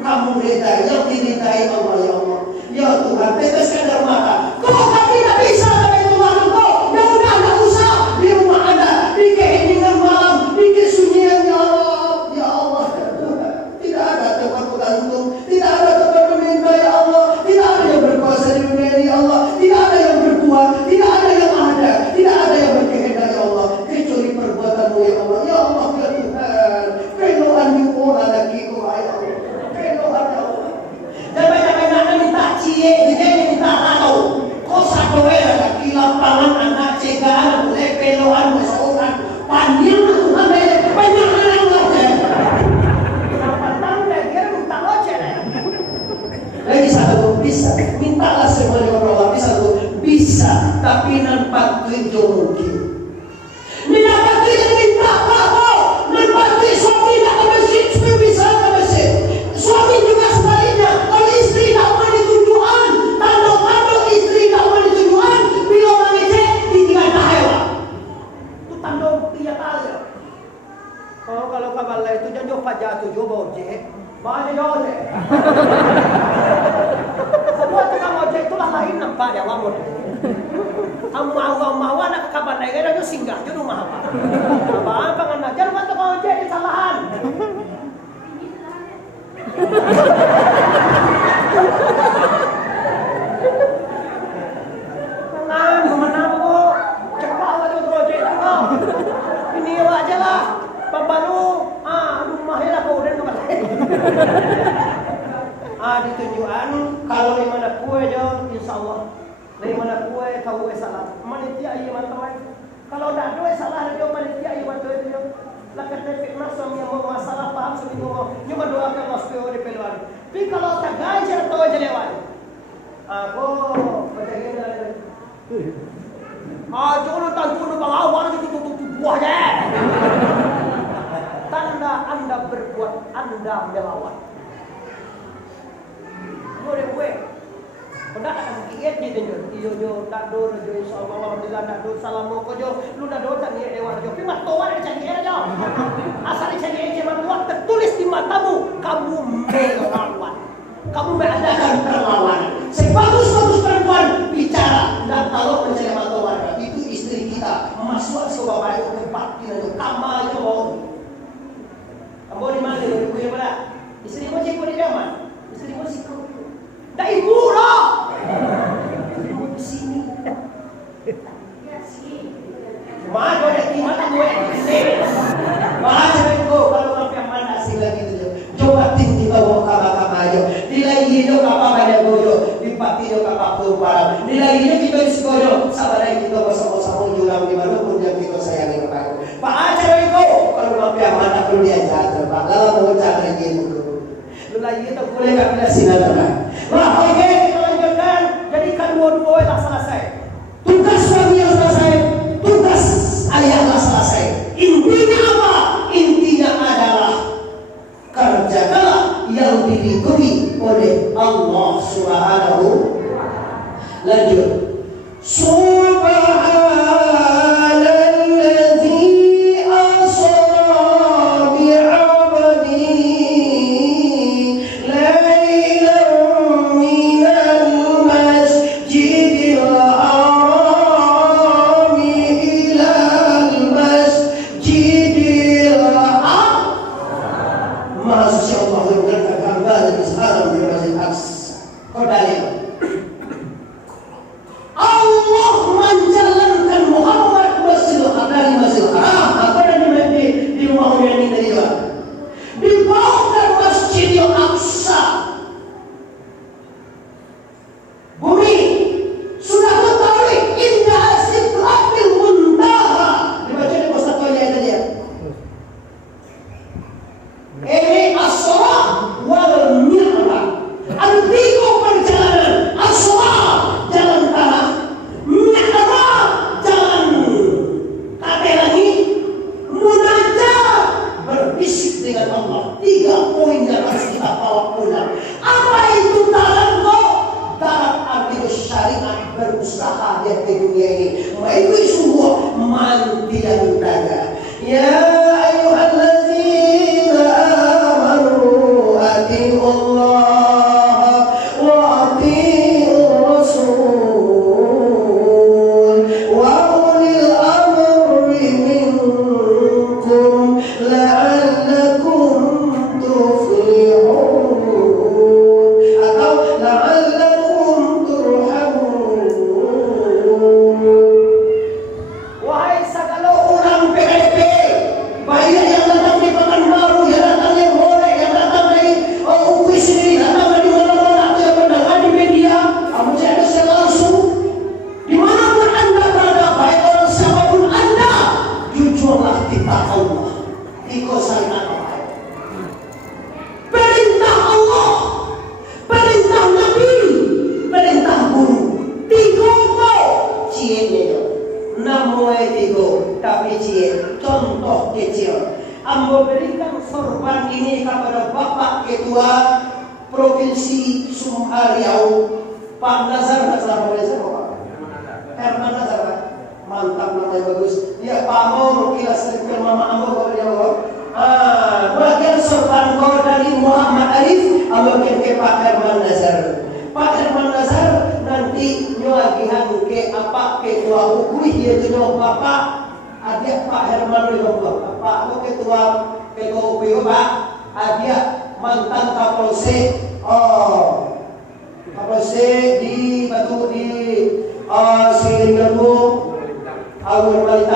kamu ridai, yang diridai Allah ya Allah. Ya Tuhan, teteskan dermata. Kau kami tidak bisa sampai Tuhan engkau. Ya udah, tidak usah. Di rumah ada, di keheningan malam, di kesunyian ya Allah. Ya Allah, ya Tuhan. Tidak ada tempat bergantung, tidak ada tempat meminta ya Allah. Tidak ada yang berkuasa di dunia ini ya Allah. Tidak ada yang bertuah, tidak ada yang ada, tidak ada yang berkehendak ya Allah. Kecuali perbuatanmu ya Allah. Ya Allah ya Tuhan. Penuhan di orang lagi kau ya Allah. Penuhan ya Allah. Dan banyak-banyak minta cie, dia minta tahu. Kau satu lagi lapangan anak cegahan, boleh penuhan seorang. Panjang Tuhan banyak orang lagi. Patang dia minta locek. Lagi satu bisa, mintalah semuanya orang bisa bisa, tapi nampak itu mungkin. Nampak itu minta apa? Nampak itu suami tak ke masjid, supaya bisa ke masjid. Suami juga sebaliknya. Kalau istri tak mau ditujuan, tanda-tanda istri tak mau ditujuan, bila orang ngecek ditinggal tak hewan. Itu tanda dia tak ada. Oh, kalau kabar itu jangan pak jatuh coba ojek, banyak jauh deh. Semua tukang ojek itulah lain nampak ya wamun. Mau anak kabar naik aja singgah di rumah apa? Apa kan aja rumah tukang ojek kesalahan. Tenang, mana bu? Cepat aja ojek itu. Ini Ditunjukan kalau di mana kue jo, insya Allah dari mana kue tahu salah. Manitia iya mantawan. Kalau dah dua salah jo manitia iya mantawan jo. Lakat fitnah suami yang mau masalah paham seminggu cuma doakan mas kue di peluang. Tapi kalau tak gajar tahu aja lewat. Aku bagaimana lagi? Jangan tantu nu pengawal itu buah je. Tanda Anda berbuat, Anda melawan. Boleh gue. Pendak akan kiat di tunjuk. Iyo tak do insyaallah alhamdulillah tak do salam ko jo. Lu dah do tak ni dewan jo. Tapi mat tawar cari era jo. Asal cari aja mat tertulis di matamu kamu melawan. Kamu mengadakan perlawanan. Sebagus-bagus perempuan bicara dan kalau mencari matawan itu istri kita masuk ke bawah itu tempat kita kamar aja mau. Kamu di mana di punya mana? Istrimu cikgu di mana? Istrimu cikgu. Dah ibu lah. Ibu di sini. Mana kau dah mata gue? Mana cewekku kalau sampai mana sih lagi tu? Coba tinggi bawa kaba-kaba aja. Nilai hidup apa banyak gojo. Dipati hidup apa perubahan. Nilai hidup kita sekojo. Sabar kita bersama-sama julang di mana pun yang kita sayangi kepada. Pak cewekku kalau sampai mana perlu diajar. Pak kalau mau cari ilmu. Lagi kita boleh tak bila sinatana. Wah, oke, kita lanjutkan. Jadi kedua-dua dah selesai. Tugas suami yang selesai, tugas ayah dah selesai. Intinya apa? Intinya adalah kerjakanlah yang diridhoi oleh Allah Subhanahu. Lanjut.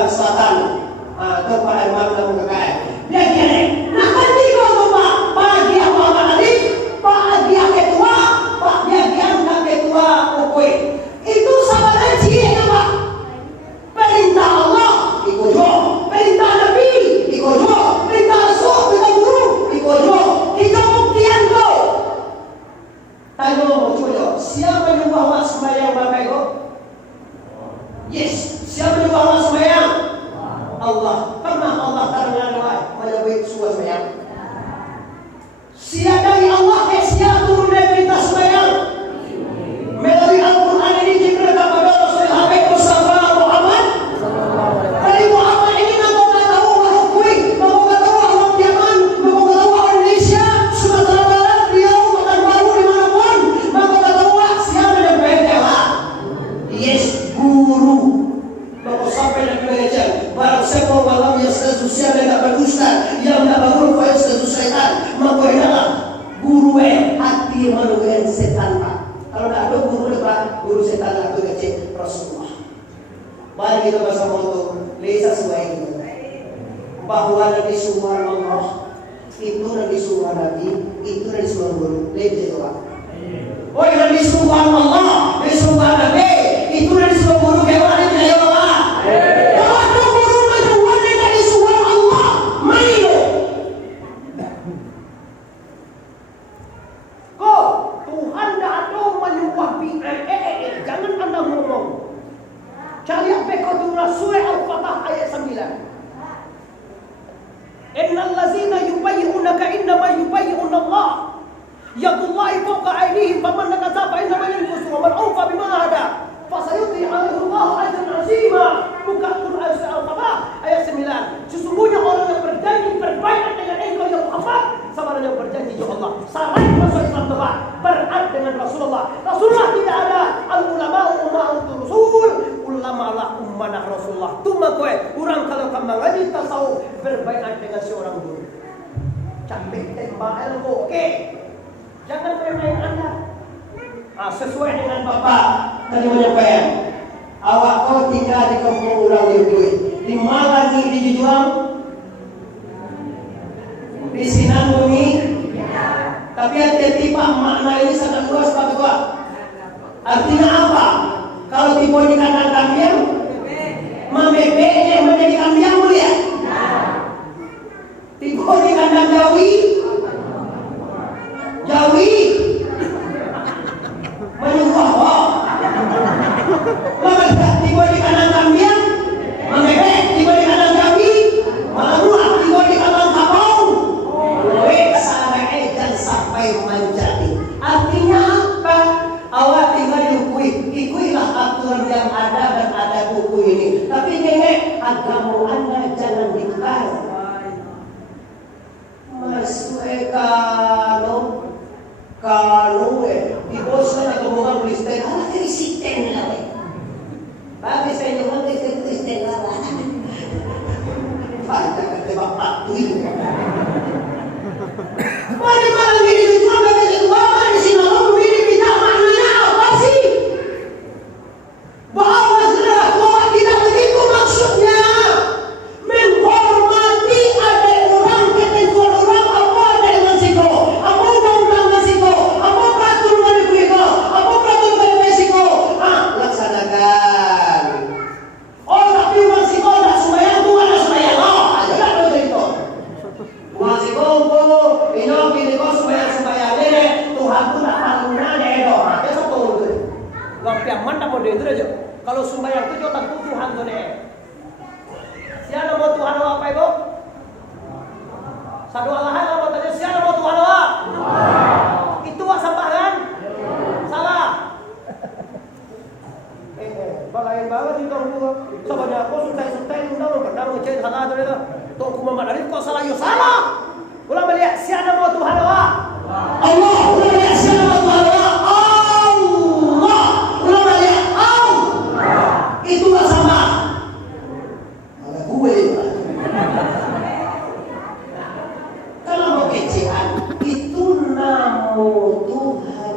Selatan. Itu Pak Herman Dia gini. Nah, kan tiga tuh Pak. Pagi apa Pernah Allah karena menyebut suara sembahyang. Sia dari Allah ke sia turun dari kita sembahyang. Melalui Al-Quran ini Jibril kepada Rasul Habib Mustafa Muhammad. Dari Muhammad ini mau tahu Mahukui, mau tahu orang Yaman, mau tahu orang Indonesia, Sumatera Barat, Riau, Pekanbaru, dimanapun, mau tahu siapa yang berdewa. Yes, guru. Mau sampai dan belajar. Barang siapa walau yang sesusia dan tak berdusta, yang tak bangun kau yang sesusia, maka adalah guru hati manusia setan. Kalau tak ada guru depan, guru setan atau kecil Rasulullah. Mari kita bersama untuk lihat sesuai ini. Bahwa Nabi Subhanallah itu Nabi Subhanallah itu Nabi Subhanallah. Lihat itu pak. Oh Nabi Subhanallah, Nabi Subhanallah itu Nabi Subhanallah. Kemana dia ya Allah? Kalau ada guru macam Nabi Subhanallah, main. Tuhan dah ada menyuah BME. Jangan anda ngomong. Cari apa kau surah Al-Fatah ayat 9. Innal ladzina yubayyi'unaka innama yubayyi'una Allah. Yadullahi fawqa aydihim faman nakatha fa innama yanqusu wa man awfa bima ahada fasayuti 'alaihi Allah ajran 'azima. Buka surah Al-Fatah ayat 9. Sesungguhnya orang yang berjanji berbaikat dengan engkau ya Muhammad sama dengan berjanji ya Allah. Sarai Rasul Islam berat dengan Rasulullah. Rasulullah tidak ada al-ulama ummatul rasul. Ulama lah ummah Rasulullah. Tuma kowe orang kalau kamu ngaji tasawuf berbaikat dengan seorang guru. Cantik tembak ilmu. Oke. Jangan main-main anda. Sesuai dengan Bapak tadi menyampaikan. Awak kau tinggal di kampung orang diuduin. Di mana lagi di Jujuang? Di Sinambungi? Tapi hati-hati Pak, makna ini sangat luas Pak Ketua. Artinya apa? Kalau tiba di kandang kambing, membebeknya menjadi kambing yang mulia. Tiba di kandang Jawi, menyuah. Tiba di kandang kambing, membebek. Tiba di kandang Jawi, meluah. Tiba di kandang kapau, sampai menjadi. Artinya apa? Awak tinggal ikuilah aturan yang ada dan ada buku ini. Tapi nenek, agama anda jangan dikar. Masuk kalau di bosan atau bukan Kristen, ada Kristen lah. Bagi saya jangan Kristen lah. Pada kata bapak tuh. Pada malam ini cuma bagi keluar di sini lalu ini bisa maknanya apa sih? Bahwa saudara tidak begitu maksudnya. Menghormati ada orang ketentuan orang apa ada dengan siko, apa undang-undang dengan siko, apa peraturan dengan siko, apa peraturan dengan Meksiko. Laksanakan. Oh tapi Meksiko tak sembahyang Tuhan tak sembahyang. Ada tak begitu? Meksiko ini kau sembahyang ini Tuhan tu tak panggungnya ada. Dia satu tu. Lampiang mana model itu aja. Kalau sembahyang tu jodoh tu Tuhan tu deh. Siapa mau Tuhan apa ibu? Satu Allah apa tanya siapa mau Tuhan apa? Itu sambahan? Salah. Bagain banget itu aku. Sebenarnya aku suntai undang kadang ngecek salah tu deh. Tu aku memadari kau salah yo salah. Ulang balik siapa mau Tuhan apa? Allah. Ulang balik siapa mau Tuhan apa? Allah. Ulang balik Allah. Itulah sama. Ada gue. Kalau mau kecehan itu nama Tuhan.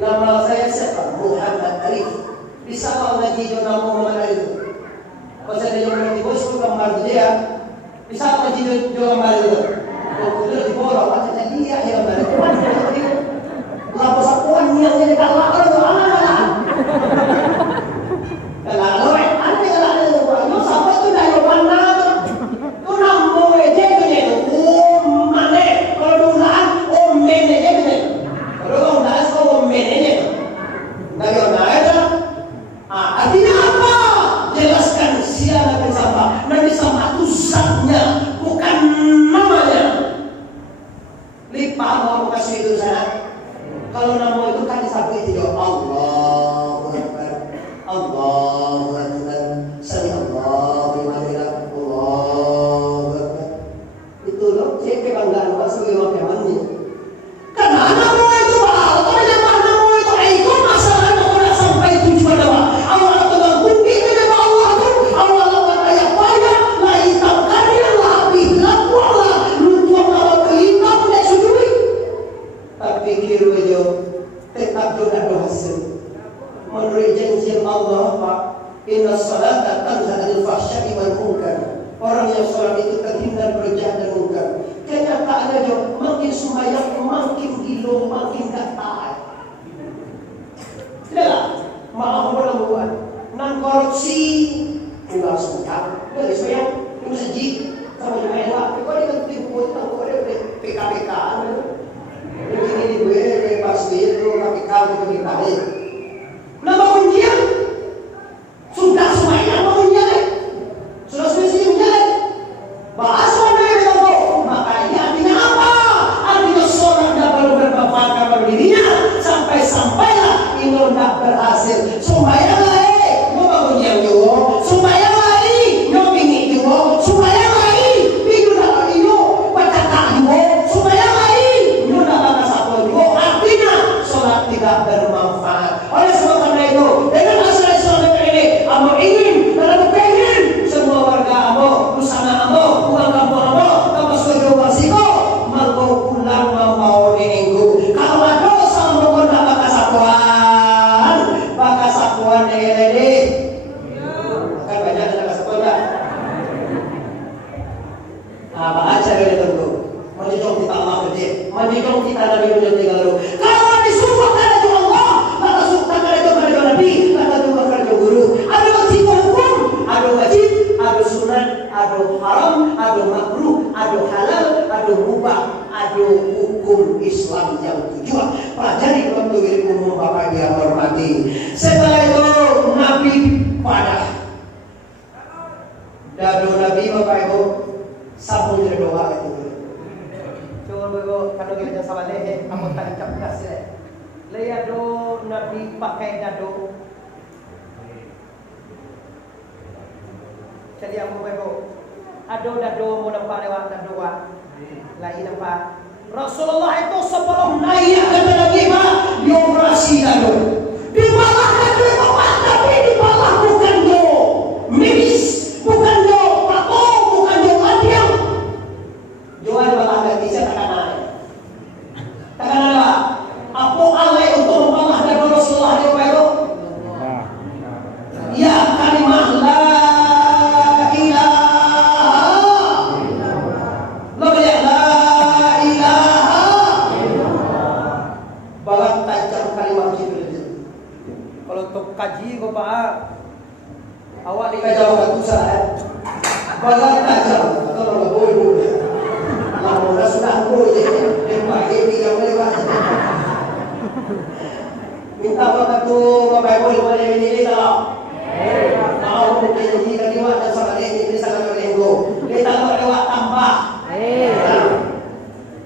Nama saya siapa? Muhammad Arif. Bisa kau ngaji jo nama Muhammad Arif? Kalau saya dia mengerti bos itu gambar dia. Bisa kau ngaji jo gambar itu? Kalau kuda di bawah macam dia yang gambar itu. Lapor sapuan yang jadi kalau tu anak. Kalau ada kalau sampai tu dah yang mana tu nama je tu je tu mana kalau dulaan mene je tu kalau dulaan kau mene je nggak ada artinya apa jelaskan yang sholat itu terhindar dari jahat dan munkar. Kenyataannya dia makin sembahyang makin gilo, makin gak taat. Tidaklah, maaf berlaluan, nan korupsi, enggak suka, enggak sembahyang, enggak sejik, sama juga yang waktu. Kau dia tipu potong, kau dia PKPK, ini gue pas itu KPK itu kita ni. Nak bangun dia, sudah sembahyang bangun dia, sudah semestinya dia. Bahas mana yang tahu? Makanya artinya apa? Artinya seorang tidak perlu berbangga pada dirinya sampai-sampailah itu tidak berhasil. Sembahyanglah, mau bangun dia juga. Sembahyanglah, mau bingit juga. Sembahyanglah, bingung dah iyo, pecahkan juga. Sembahyanglah, mau dah bangga satu juga. Artinya solat tidak bermanfaat. Oleh sebab karena itu, dengan asal solat ini, amo ingin dan pengen semua warga amo, busana amo, uang kampung amo, termasuk juga siko, mau pulang mau minggu. Kalau ada sama mau nak bakas satuan ini. Kan banyak ada satuan tak? Apa aja yang tentu. Menjong kita Allah kerja, menjong kita Nabi menjadi galau. Kalau disuruh kerja Allah, maka suka kerja Nabi, maka juga kerja guru. Ada wajib hukum, ada wajib, ada sunat, ada haram, ada makruh, ada halal, ada mubah, ada hukum Islam yang tujuan. Pelajari waktu ilmu Bapak yang hormati. Setelah itu Nabi pada dado Nabi Bapak Ibu sabun doa itu. Coba kalau kita sama lehe, kamu tak capkas ya. Leha do Nabi pakai dado. Jadi aku bego. Ado dado mau nampak lewat dado lain nampak. Rasulullah itu sebelum naik ke lagi Pak, dioperasi dado. Di bawah dado Bapak, tapi di bawah bukan do medis, bukan do pato, bukan do adiam. Jual bawah dado saya tekanan. Tekanan apa? Apa alai untuk membawah dado Rasulullah di bawah? Ya kalimah la kaji ko Pak. Awak di kajau katusan. Bagai kajau kalau enggak boleh. Lah sudah boleh. Tempat ini enggak boleh Pak. Minta Bapak tu Bapak boleh ini tak? Mau janji kan lewat dan sama ini sangat berenggo. Kita mau lewat tambah.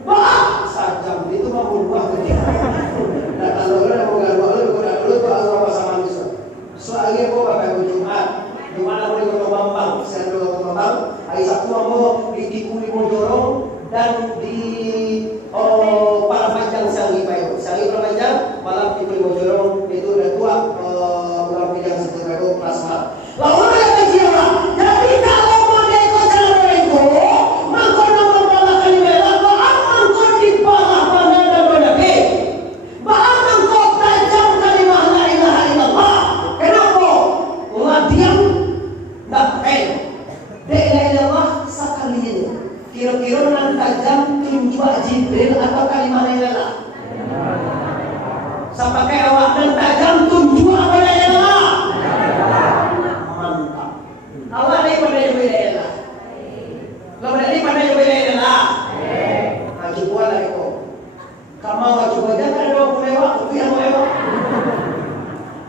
Pak, sajam itu mau buah kerja. Dan kalau orang mau ganggu dulu tu Allah sama Yesus. Soalnya kau Bapak Jumat, Jumat aku di Kota Bambang, saya di Kota Bambang. Hari Sabtu aku di Tikuli Mojorong dan di Parapanjang Sangi Payo. Sangi Parapanjang, malam Tikuli Mojorong itu ada dua malam bidang seperti itu plasma. Lalu yang kecil, jadi kalau mau ikut cara itu, maka nomor balakan merah, maka di bawah mana dan mana ke? Bahkan kau tajam kalimah la ilaha illallah. Kenapa? Allah diam tak pakai. La ilaha illallah sekalinya. Kira-kira nan tajam tunjuk Jibril atau kalimah la ilaha. Sampai awak nan tajam tunjuk apa la ilaha. Mantap. Awak ni pandai la ilaha. Lawan ni pandai la ilaha. Haji buat lagi kau. Kamu haji buat jangan ada orang lewat, tu yang lewat.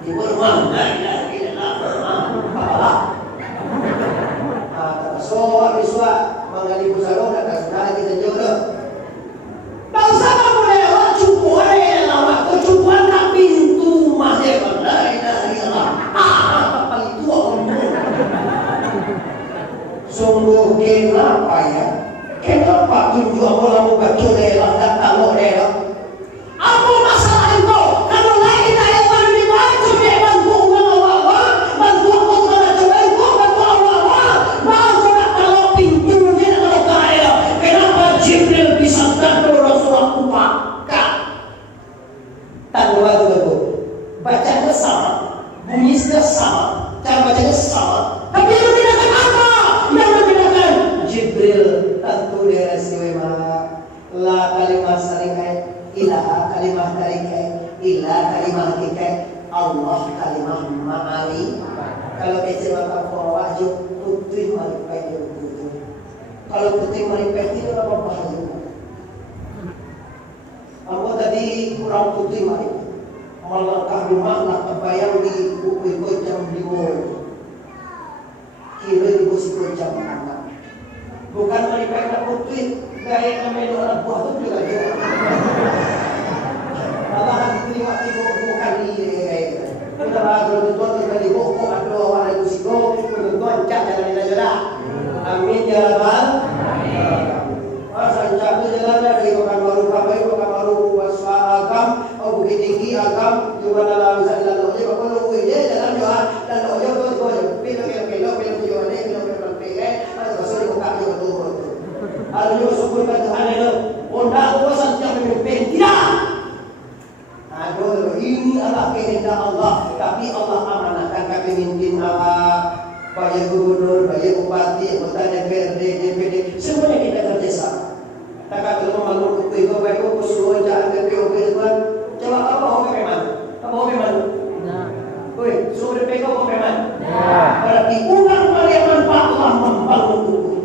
Ibu rumah, la ilaha. So, abiswa menggali busalo dan sudah kita jodoh. Tak usah kamu lewat cukup lewat tu cukup nak pintu masih la ilaha illallah. Paling tua umur. Sungguh kenapa ya? Kenapa tunjuk orang baca lewat dan tahu lewat? Apa masalah itu? Kalau la ilaha illallah dibantu dia bantu Allah, bantu Allah coba bantu Allah, bantu nak tahu pintunya kalau kaya. Kenapa Jibril bisa tahu Rasulullah pakai? Tanggung itu bacanya sama, bunyinya sama, cara bacanya sama, tapi yang membedakan apa? Yang membedakan Allah kalimah ma'ali. Kalau kecil maka bawa yuk putri maripet yuk putri. Kalau putri maripet itu apa bahaya? Kamu tadi kurang putri maripet. Melangkah rumah nak terbayang di buku jam 5. Kira di buku jam 6. Bukan maripet nak putri. Gaya namanya anak buah itu juga dia. Allah hati waktu bukan ini. Kita baru tuan kita di buku atau orang itu sih tuan cak jalan ini saja. Amin ya rabbal. Asal cak jalan dari bukan baru kapai bukan baru wasagam atau bukit tinggi agam juga dalam misalnya lalu aja bukan lalu aja dalam doa dan doa itu pilo tujuan ini pilo PE atau sudah buka juga tuh. Kalau juga syukur pada Tuhan itu, undang kuasa siapa memimpin tidak. Aduh, ini adalah kehendak Allah, tapi Allah amanahkan kami mimpin banyak gubernur, banyak bupati, anggota DPRD, DPD, semuanya kita kerjasama. Tak kata membangun UPI, baik usul jangan DPOP Tuhan. Coba apa hobi memang? Apa hobi memang? Oi, suruh DPO hobi memang? Berarti ulang parlimen Pak Allah membangun UPI.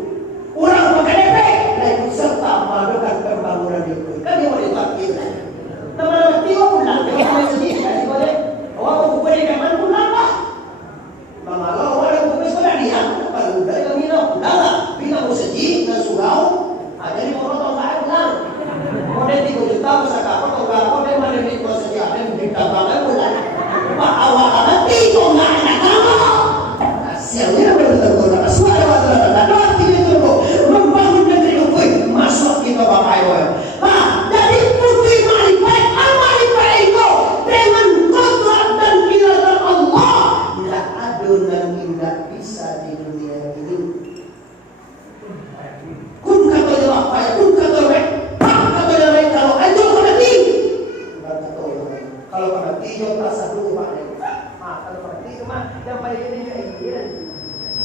Orang PKDP ikut serta melakukan pembangunan itu. Kan dia boleh takdir. Nama-nama tiga bulan dia boleh sedih. Jadi boleh. Orang buku dia memang bulan lah. Mama orang buku sekolah dia. Kalau dari kami nak bulan lah. Bila mau sedih dan surau. Jadi mau potong kaya bulan. Model 3 juta usaha potong kaya. Model mana ni kau sedih ada minta bangan bulan. Pak awak ada tiga nak nak kamu. Siangnya bertergolong. Suara masalah tak ada. Membangun negeri UPI masuk kita Bapak Ibu. Jadi putri maripet itu dengan kodrat dan iradah Allah tidak ada dan tidak bisa di dunia ini. Kun kata Allah, kun kata Allah, kata Allah kalau aja mati. Bukan kata Allah. Kalau mati jauh rasa dulu Pak. Kalau mati mah yang paling ini juga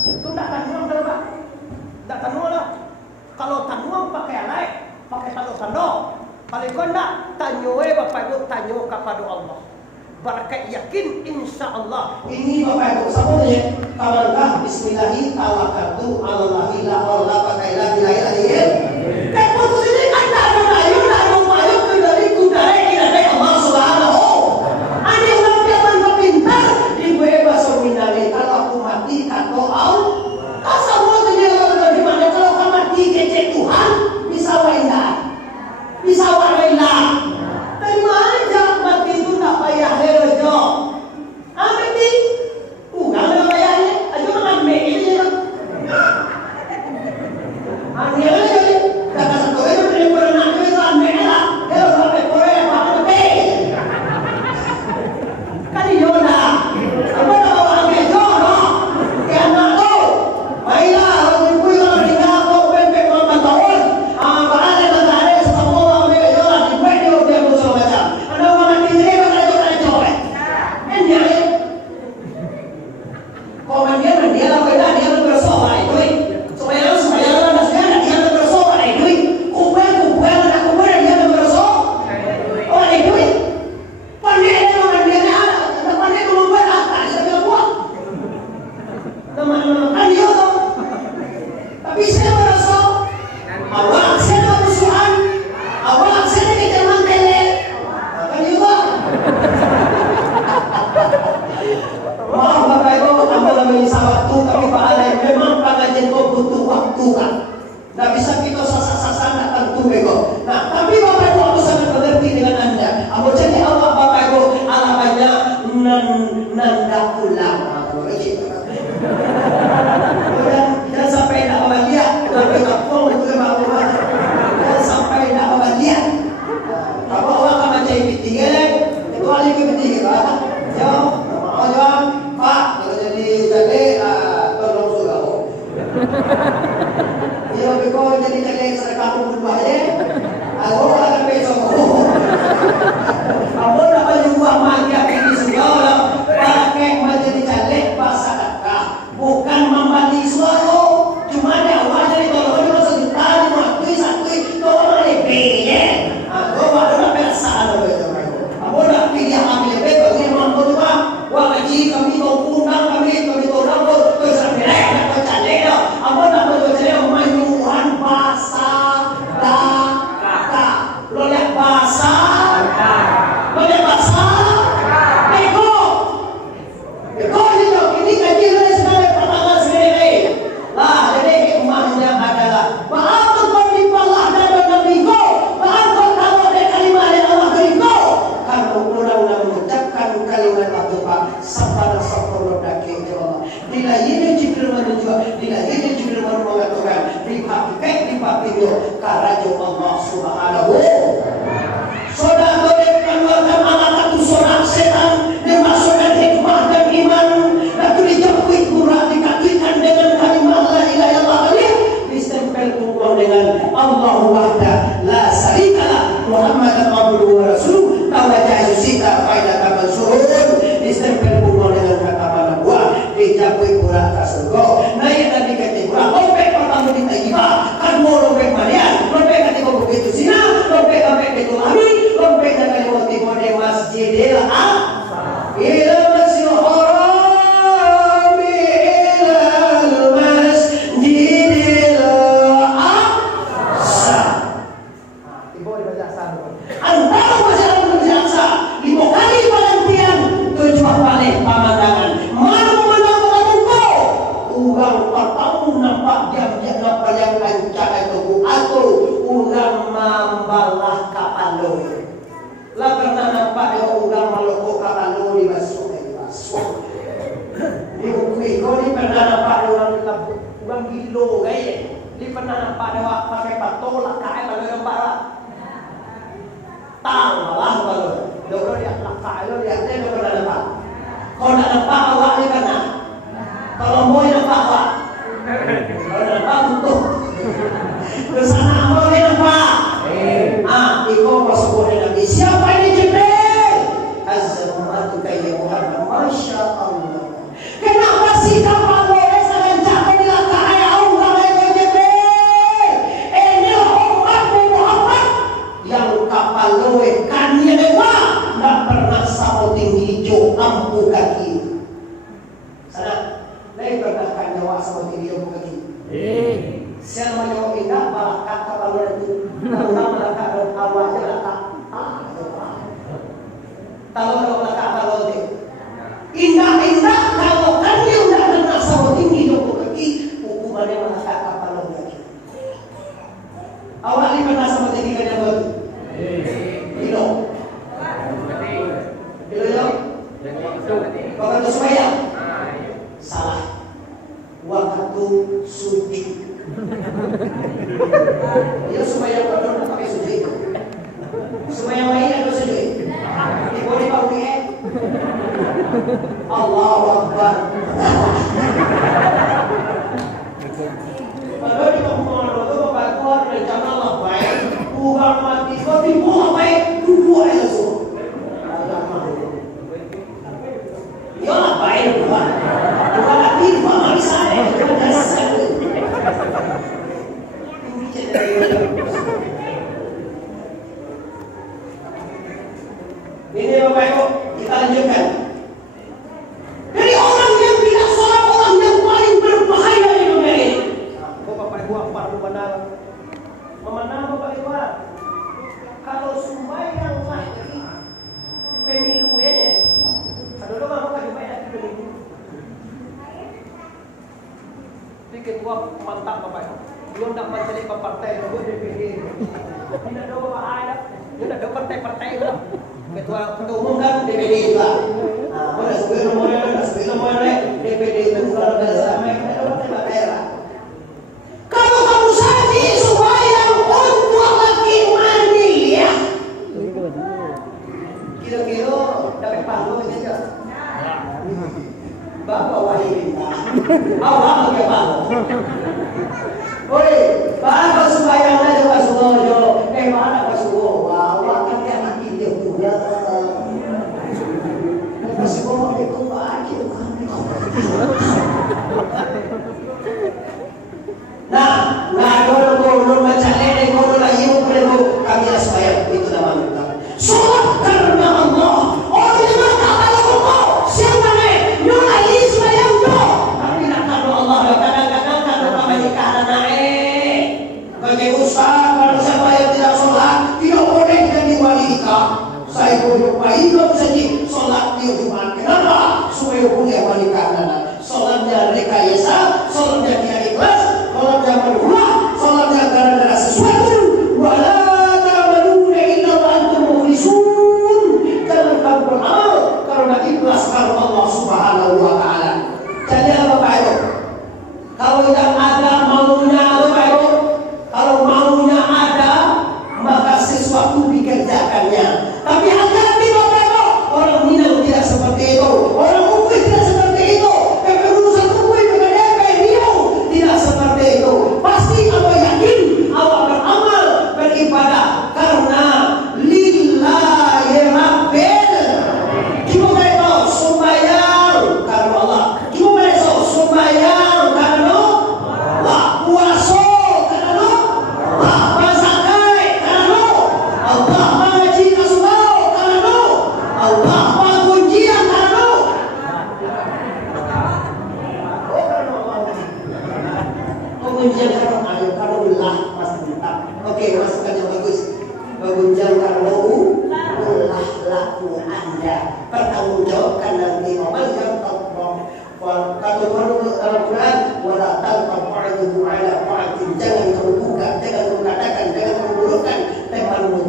itu tak akan hilang Pak. Tak tanuang lah. Kalau tanuang pakai alai, pakai tanduk. Kalau kau nak tanyoe Bapak Ibu tanyo kepada Allah. Barakat yakin insya Allah. Ini Bapak Ibu semuanya. Kamarkah Bismillahi tawakkaltu 'alallahi la haula wa la quwwata illa billah. Putus ini kan tak ada layu, tak ada upaya dari kudare dari Allah Subhanahu. Ada orang yang pintar di bahasa Minang kalau aku mati atau Allah. Tuhan bisa wailah, bisa wailah. Dari mana aja mati itu tak payah lejo. Mati, ugang tak payahnya. Aja makan mie ini kan. Aneh aja. Kata satu itu dari berenang itu aneh lah. Kalau sampai Korea apa mati? Kan Yona. Apa nak bawa aneh Yona? Karena tu, baiklah. Pilih ambil bebas, ini mampu juga. Apindo karajo Allah Subhanahu. Soda boleh keluarkan anak atau soda setan dimasukkan hikmah dan iman dan dijauhi murah dikatikan dengan kalimat la ilaha illallah distempel tunggu dengan Allahu wahda la syarikalah Muhammadan abduhu wa rasuluh tawajjah sita faida mansurun distempel tunggu dengan kata mana buah dijauhi murah ka surga nah yang tadi kata murah lopek pertama di taibah kan mau lopek manian lopek kata kau begitu sina lopek itu lami lopek kata kau tiba di masjidil ila masjidil haram ila masjidil aqsa Tiba di Masjid Aqsa. antara masjid aqsa 5 kali penantian tujuan balik pemandangan mana memandang engkau urang patau nampak jam-jam apa yang ancak itu atau urang mambalah kapal loi lah pernah nampak dia urang maloko kapal loi masuk di bukti kau ni pernah nampak orang gilo gaya di pernah nampak dia pakai patola kai lalu nampak lah tahu malah kalau dulu dia lakai lo dia dia pernah nampak kau nak nampak awak ni pernah kalau mau nampak awak kalau nampak untuk kesana mau nampak ikut masuk Nabi siapa ini Jibril azamatuka ya Muhammad Masya Allah kenapa sih kapal lo sangat capek dilakai Allah ya Jibril ini umat Muhammad yang kapal lo kan dia dewa tak pernah sama tinggi hijau ampu kaki sana lain pernah kan dewa sama tinggi ampu kaki siapa yang indah balakat kapal lo itu karena balakat awalnya balakat tahu balakat kapal lo itu indah-indah kalau kan dia udah kena sama tinggi ampu kaki hukumannya balakat kapal lo lagi awalnya pernah sama tinggi kan yang baru Hilo yo waktu sembahyang salah waktu sujud ya sembahyang kalau tak pakai sujud sembahyang lain ada sujud boleh pakai Allahu Akbar kalau di kampung itu bapak tuan rencana lah baik kurang mati mati buah baik dua aja semua ya lah baik bukan lagi mama bisa ini bapak ibu kita lanjutkan dari orang yang tidak sholat orang yang paling berbahaya di dunia ini bapak ibu apa memandang bapak ibu kalau sembahyang lagi pemilu ya aduh lo mau kan bayar pemilu pikir tua mantap bapak ibu belum nak mencari partai baru DPD tidak ada bapak ayah tidak ada partai-partai itu ketua umum kan DPD itu lah boleh sebelum mulai DPD itu kalau ada sama ada partai lah kalau kamu saji sembahyang untuk lagi mandi ya kira-kira dapat pahala saja bapak wahid Allah lagi pahala oi bapak sembahyang aja Rasulullah mana Rasulullah awak kan dia mati dia punya Rasulullah itu bagi nah kalau macam ini kalau lagi mau kami sembahyang itu namanya sholat karena Allah orang yang mengatakan Allah siapa nih nyulah ini sembahyang tapi nak karena Allah kadang-kadang karena kami karena bagi ustaz kalau siapa yang tidak sholat tidak boleh jadi wanita saya boleh baiklah saja sholat di Jumat kenapa supaya punya wanita sholatnya rekayasa sholatnya tidak ikhlas sholatnya berulah sholatnya gara-gara sesuatu wala ta'maluna illa wa antum mukhlisun jangan kamu beramal karena ikhlas karena Allah Subhanahu wa taala jadi apa Pak Ibu kalau yang ada maunya apa Pak Ibu kalau mau Gunjang karo ayo karo lah mas mantap. Oke, masukan yang bagus. Gunjang karo ulah laku Anda. Pertanggungjawabkan nanti momen yang topong. Kata Al-Quran, wala tanqa'u ala fa'atin. Jangan kamu buka, jangan kamu katakan, jangan kamu burukkan temanmu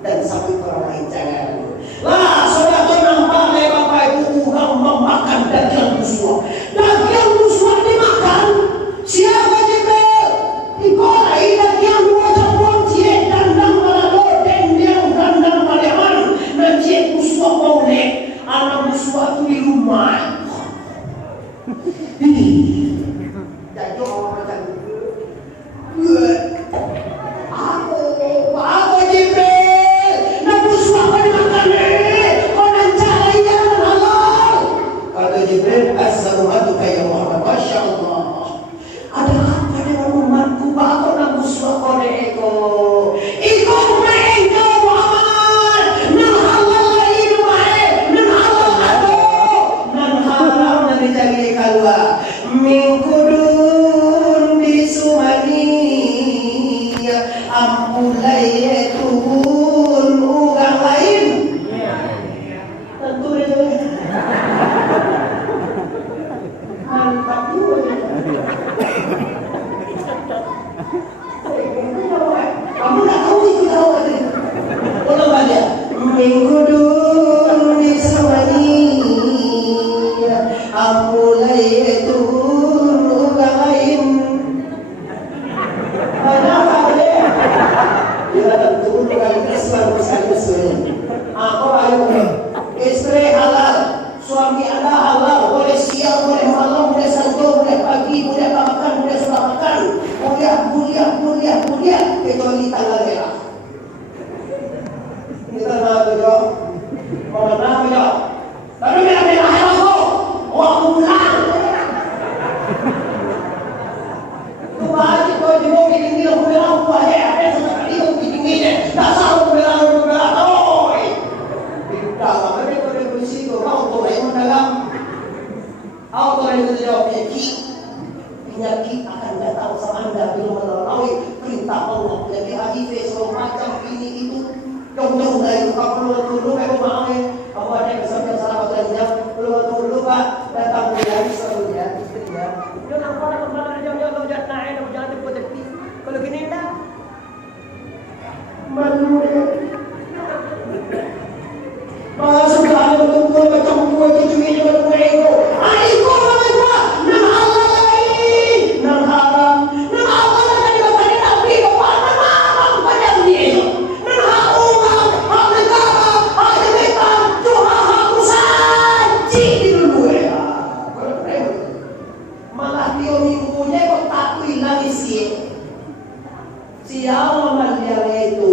dan sampai orang lain jangan. Lah, saudara nampak Bapak Ibu orang memakan daging musuh. Daging musuh dimakan. Siapa Jibril? Ikolai daging dua jambon cie dandang balado dendeng dandang baleman dan cie musuh maune. Anak musuh itu di rumah. Jadi orang macam Aku Jibril, nak musuh apa dimakan ni? Kau nak cari yang halal. Kata Jibril, assalamualaikum ya Muhammad. Masya Allah. Ada apa dengan umatku? Bapak nak musuh kau ni eko. Iko mereka Muhammad. Nan halal lain wae, nan halal aku, nan haram nan dicari keluar. Mingkudun disumani ampulai turun orang lain. Tentu itu. Mantap juga. Kamu tak tahu itu tahu tadi. Ulang balik. Mingkudun disumani ampulai turun orang lain. Kenapa boleh? Kita tentu bukan Islam Muslim. Aku ayo istri halal, suami anda halal, boleh siang, boleh malam, boleh santur, boleh pagi, boleh makan, boleh sudah makan, kuliah, kecuali tanggal merah. Kita nak tujuh, mana tujuh? Tapi merah aku, aku pulang. Bahagi kau di bawah tinggi aku bilang aku ada sekali aku tingginya dasar aku bilang oi tidak apa kau dari polisi kau tuh yang mendalam auto yang jawab penyakit akan datang sama anda bila melalui perintah Allah. Jadi hadis semua macam ini itu jauh-jauh dari kamu dulu kamu kamu ada kesan salah satunya dulu pak datang dari seluruhnya istrinya. Dia nampak kemana jauh-jauh jauh naik dan jangan tepi. Kalau gini enggak malu dia. Masuk dalam tubuh macam buah cuci dengan ego. Ego apa? Nan halal lain, nan haram, nan halal tadi tadi tapi kepada malam pada dia. Nan haram, hak negara, hak jabatan, Tuhan hak saji dulu ya. Malah dia minggunya kok tak hilang isi. Siapa manusia itu?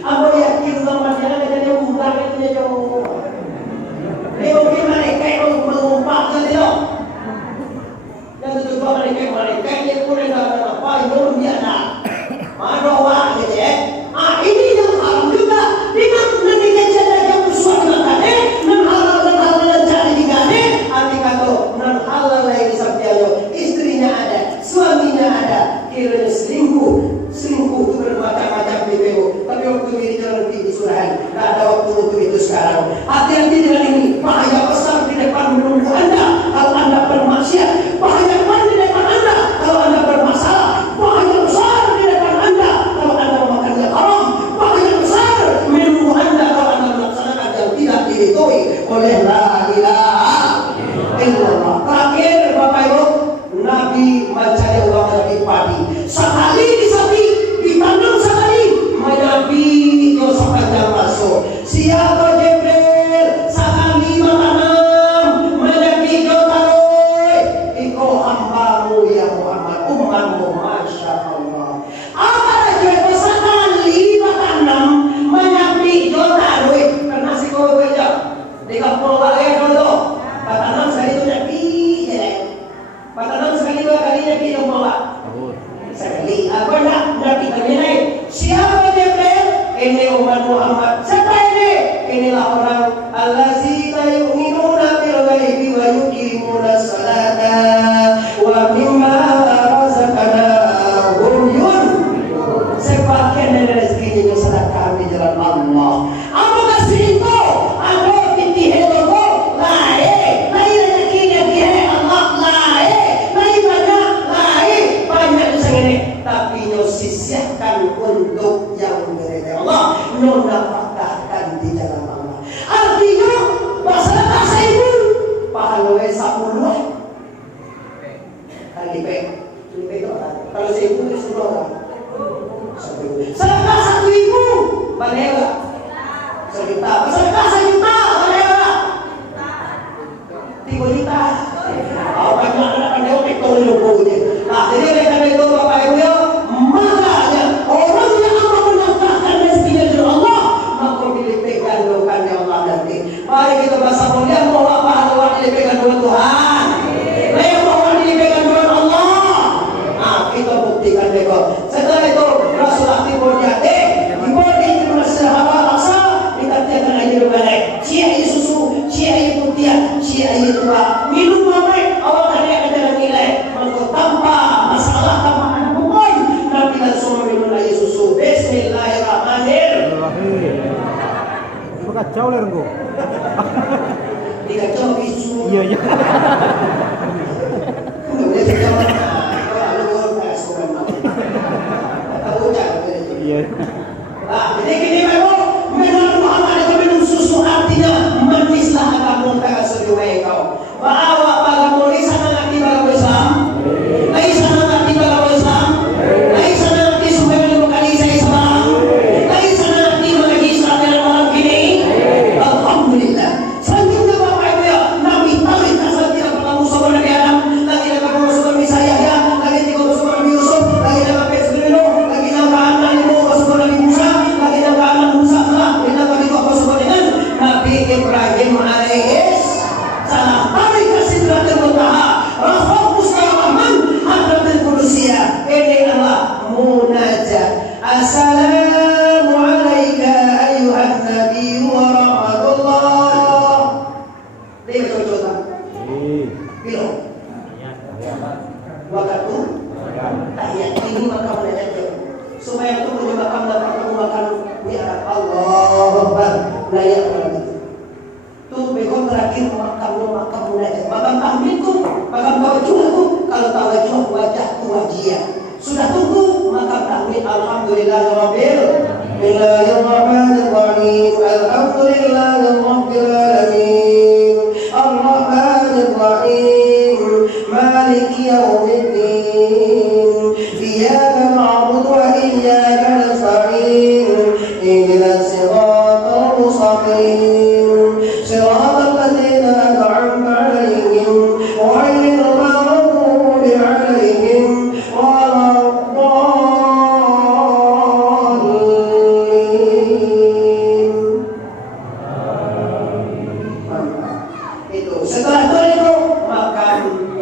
Apa yakin manusia jadi ular itu jauh? Leo mereka yang mengumpat saja. Yang itu mereka yang boleh dapat apa? Yang biasa. Madowa gitu ya. Ini yang haram juga. Dengan nanti jadi yang musuh dengan kade, nan halal jadi digane. Arti kata nan halal lagi sabdiayo. Istrinya ada, suaminya ada. Kiranya selingkuh itu bermacam-macam BPO. Tapi waktu ini jalan di surahan. Tidak ada waktu untuk itu sekarang. Hati-hati dengan ini. Bahaya besar di depan menunggu anda kalau anda bermaksiat. Bahaya besar di depan anda kalau anda bermasalah. Bahaya besar di depan anda kalau anda memakan yang haram. Bahaya besar menunggu anda kalau anda melaksanakan yang tidak diridhoi oleh la ilaha illallah. Terakhir Bapak Ibu, Nabi mencari uang dari padi. Sekali disapi, ditanam sekali, menabi itu sepanjang masuk. Siapa Jibril? Sekali menanam, menabi itu taruh. Iko hambamu ya Muhammad, umatmu, Masya Allah. Apa aja sekali menanam, menabi itu taruh. Karena si kau aja, di kampung lagi dulu. Patanam sekali itu nabi, patanam sekali dua kali nabi itu bawa. Sekali apa nak nabi tanya siapa Jibril? Ini umat Muhammad. Siapa ini? Inilah orang allazina yu'minuna bil ghaibi wa yuqimuna salata wa mimma razaqnahum ini, tapi nyo sisihkan untuk yang meridai Allah, nyo nafkahkan di jalan Allah. Artinya bahasa ibu pahalanya 10 kali P. Itu kalau 1.000 itu 10 orang. 1.000. Sedekah 1.000 bagaimana? 1 juta. Sedekah 1 juta bagaimana? 3 juta. Banyak anak pandai itu lupa. Nah, jadi oleh karena itu Bapak Ibu ya, makanya orang yang akan menafkahkan rezekinya dari Allah, maka dilipat gandakan ya Allah nanti. Mari kita bahasa mulia bahwa pahala dilipat gandakan Tuhan. Bahwa dilipat gandakan Allah. Nah, kita buktikan mereka. Setelah itu Rasulullah timur jati, timur di Masjid Haram Aqsa, dikatakan aja balik. Cia susu, cia putih, cia tua. Minum apa? Allah tadi ada nilai. Tanpa masalah tanpa ada pukul, nanti langsung minum air susu. Bismillahirrahmanirrahim. Kacau lah Renggo. Dikacau bisu. Iya. Boleh dikacau. Kalau lu sudah tahu jangan. Iya. Nah, jadi gini memang menurut Muhammad itu minum susu artinya manislah kamu tak sesuai kau. Bahwa bagamu di sana nanti bagamu Islam. Ibrahim alaihis salam tarik ke Sidratul Muntaha Rasul Mustarahman Hadratul Qudusiyah. Ini adalah munajat. Assalamu alayka ayuhan nabi wa rahmatullah. Dia cocokan bilang waktu tahiyat ini maka munajat supaya itu menyebabkan dapat mengumpulkan mi'raj Allah Akbar layak lagi. Bekon terakhir makam munajat. Makam tahmidku, makam tawajuhku. Kalau tawajuh wajah tu wajah. Sudah tunggu makam tahmid. Alhamdulillahirabbil alamin. Alhamdulillahirabbil alamin. Ar-Rahmanir Rahim. Maliki yaumiddin. Iyyaka na'budu wa iyyaka nasta'in. Ihdinas siratal mustaqim. صراط الذين أنعمت عليهم غير المغضوب عليهم ولا الضالين. Itu setelah itu makan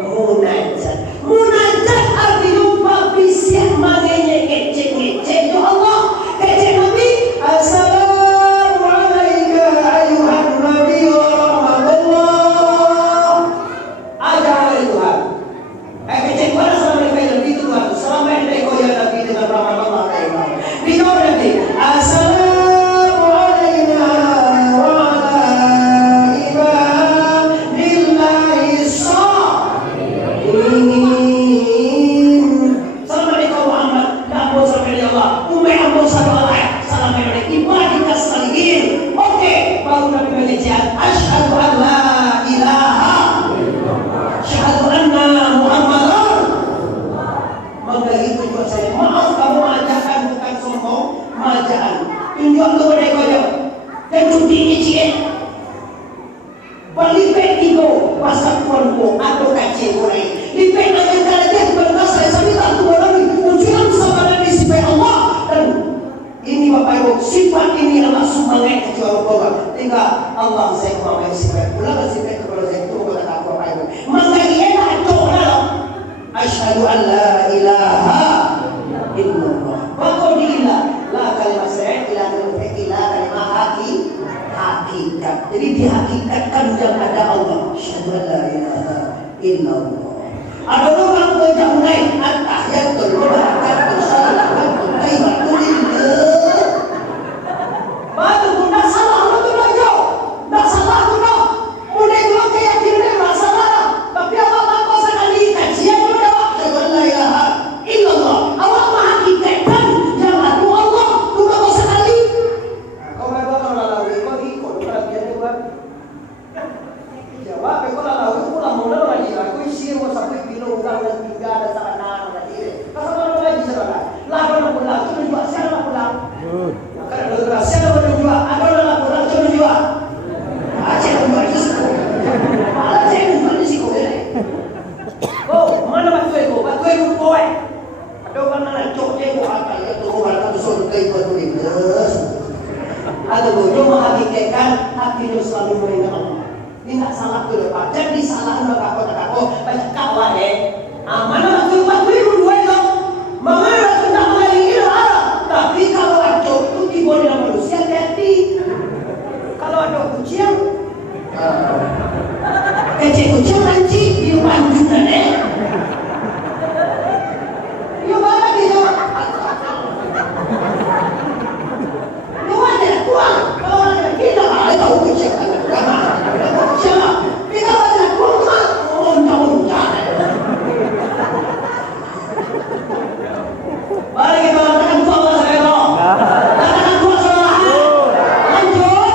munajat. Munajat artinya babisnya mangenya kecek-kecek ya Allah. Kecek Nabi assalamu alayka ayuhan nabi wa rahmatullah. Ajar oleh Tuhan. Kecek mana selama ini lebih itu Tuhan. Selama ini kau ya Nabi dengan rahmatullah. Dijawab nanti assalamu alayna wa ala ibadillahi shalihin. Assalamualaikum Muhammad. Kamu sampai Allah. Umay ampun sallallahu alaihi ibadikas shalihin. Oke, baru Nabi mengucapkan asyhadu an la ilaha asyhadu anna Muhammadan. Maka itu juga saya maaf kamu ajakan bukan sombong, majaan. Tunjuk tu mereka je. Dan cuti icik. Balipet tigo pasal konpo atau kacil boleh. Lipet aja kalau dia berkasa sampai tak tua lagi. Ujian sama dari sifat Allah dan ini Bapak Ibu sifat ini adalah sumbangan kecuali Allah. Tinggal Allah saya mau sifat. Ulang sifat kepada saya itu bukan aku Bapak Ibu. Maka dia nak coba. Asyhadu an la ilaha illallah. Maka diilah la kalimat saya ila kalimat hakikat. Jadi dihakikatkan yang ada Allah. Asyhadu an la ilaha illallah. Ada orang kerja mulai at-tahiyatul barakatul salamatul tayyibatul lillah. Baru pun dah salah betul aja. Dah salah tu dah. Mulai dulu keyakinan masalah. Tapi apa kau sekali kajian tu dah. Asyhadu an la ilaha illallah. ikut tulis. Atau bodoh menghakikatkan hatinya selalu mengingat Allah. Ini tak salah tu lepas. Jadi salah nak kakak banyak kawan mana tu dua itu. Mana tu tak mengalami Allah. Tapi kalau ada tu tiba dalam manusia hati. Kalau ada kucing, kecil kucing nanti dia panjunan dia mana dia? Dia mana tuan? Kalau ada kita ada tahu kucing ada mana? Siapa? Kita ada tuan mana? Oh tahu jangan. Mari kita lakukan tuan saya dong. Lakukan tuan saya. Lanjut.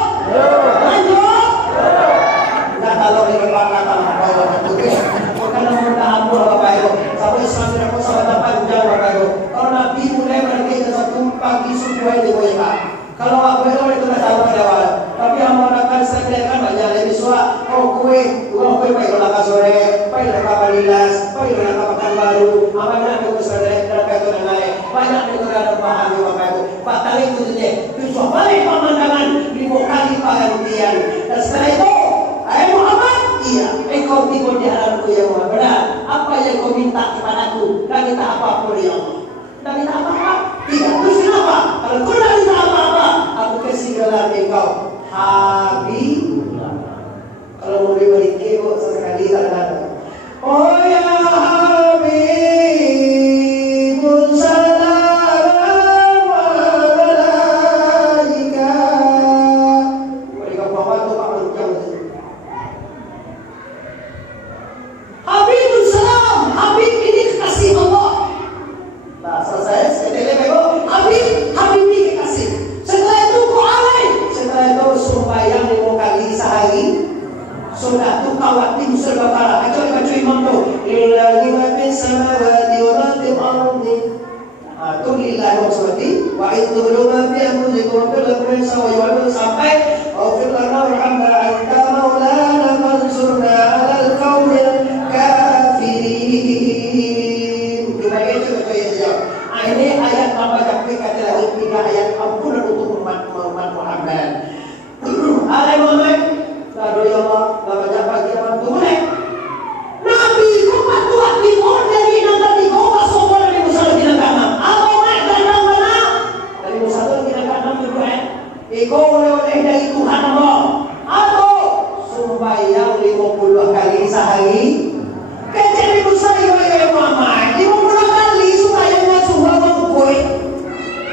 Nah kalau ini kata kalau itu karena mudah ampun Bapak Ibu. Sampai sampai aku sama Bapak Ibu Bapak Ibu. Kalau Nabi mulai berarti satu pagi subuh ini boleh. Kalau aku itu dah tahu pada awal. Tapi yang mengatakan saya kan banyak lebih suah. Oh kue baik lah sore, baik lah palilas, baik lah makan baru. Amanya itu sore dan itu naik. Banyak itu ada bahan Bapak Ibu. Batal itu je. Tujuh balik pemandangan 5 kali penghentian. Dan setelah itu, Muhammad, iya, engkau tiba di hadapanku ya Muhammad. Benar. Apa yang kau minta kepadaku? Dan minta apa-apa ya Allah. Dan minta apa-apa? Tidak. Terus kenapa? Kalau kau tidak minta apa-apa, aku kasih gelar engkau Habibullah. Kalau mau diberi kebo sesekali tak ada. Oh ya Habibun salam alaika. Mereka bawa tu Pak Mancang. Habibun salam. Habib ini kekasih Allah. Nah selesai. Setelah itu Habib ini kekasih. Setelah itu Quran. Setelah itu sembahyang 5 kali sehari. Sudah tu kawat di surga barat. Baca imam tu. Lillahi ma fis samawati wa ma fil ardi. Tu lillahi wa samawati wa idhulu ma fi anfusikum fil ardi sawa sampai fil ardi hamda anta maulana fansurna 'alal qaumil kafirin. Itu baca ya. Ini ayat apa kata lagi 3 ayat ampunan untuk umat Muhammad. Alai Muhammad lalu ya Allah, banyak pagi apa tu boleh? Nabi kau patuh di dari nanti kau masuk dari Musa lagi nak nama. Apa nak dari mana? Dari Musa lagi nak nama tu Iko oleh dari Tuhan Allah. Atau sembahyang 50 kali sehari. Kecil Musa ya Muhammad 50 kali sembahyang masuk koi.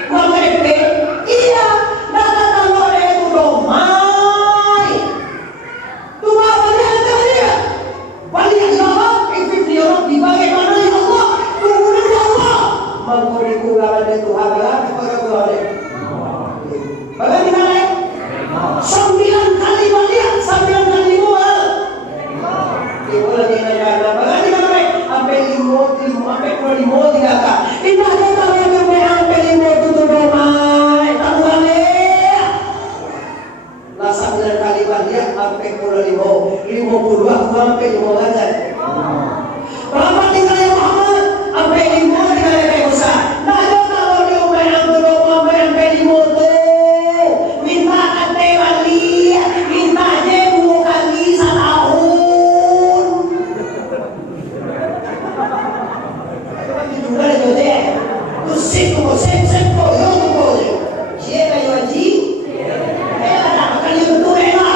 Mama iya, nak tahu itu doma. Balik ya Allah, efek ya Allah, bagaimana ya Allah? Tunggu ya Allah. Mengkuriku ada Tuhan Allah, kepada Tuhan. Bagaimana? 9 kali balik, 9 kali mual. Ibu lagi nanya, bagaimana? Sampai 5 3 kali. Ini ada tahu yang sampai 5 tu domai, tahu ni. Lah 9 kali balik, sampai 50 sampai 5 aja. Berapa tinggal yang Muhammad? Sampai 5 tinggal yang Musa. Nah, kalau dia main sampai 5 tu, minta kate balik, minta je 2 kali setahun. Itu kan itu deh. Tu sip tu. Siapa yang wajib? Ada kali itu enak.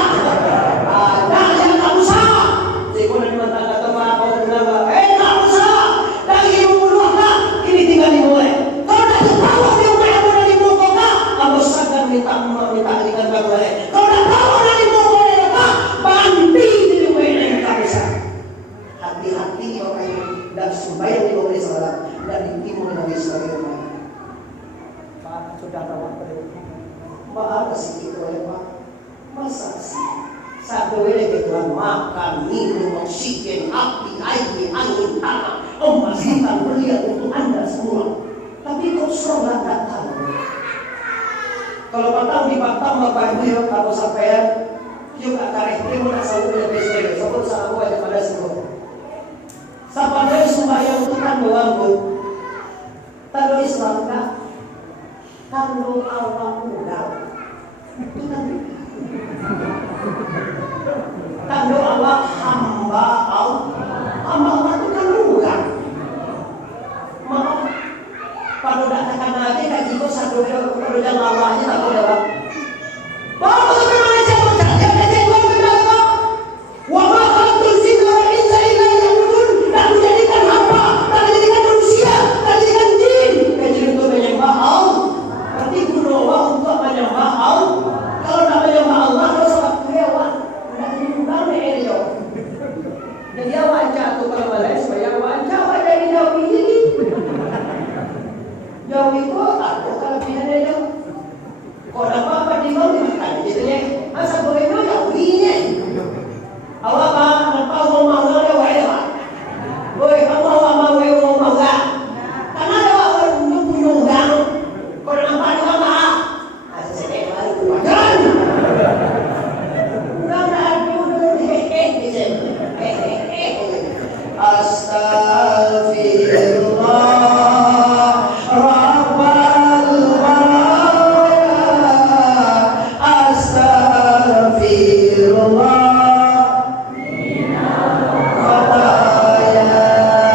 Makan, minum, oksigen, api, air, angin, tanah, emas, hitam, berlian untuk Anda semua. Tapi kau serba tak tahu. Kalau patang di patang Bapak Ibu yuk, kalau sampean yuk karek dia mau selalu lebih sebut sama aku aja pada sebut. Sampai sembahyang itu kan doang bu. Tahu Islam tak? Kan Kalau Allah muda, kalau Allah hamba Allah itu kan muda. Maaf, kalau tidak tekan aja kan jika satu kalau jangan Allahnya tak boleh lah. Bapak sampai Malaysia bercanda aja gua kenapa? Wama khalaqtul jinna wal insa illa liya'budun. Tak menjadikan hamba, tak menjadikan manusia, tak menjadikan jin. Jin untuk menyembah Allah. Berarti guna Allah untuk menyembah Allah. Kalau tak menyembah Allah, kalau sebab hewan, tidak diundang dia. Jadi awak jatuh kalau Malaysia, supaya awak jawab dari jauh ini. Jauh itu aku kalau pindah jauh. Kau dapat apa di bawah dimakan, gitu ya? Masa boleh jauh ini? Awak apa? Nampak orang mau nggak awak ya pak? Boy, kamu awak mau nggak? Karena ada orang punya undang. Kau nampak juga nggak? Asal saya baru kuajan. Astaghfirullah Rabbal baraya. Astaghfirullah khataya.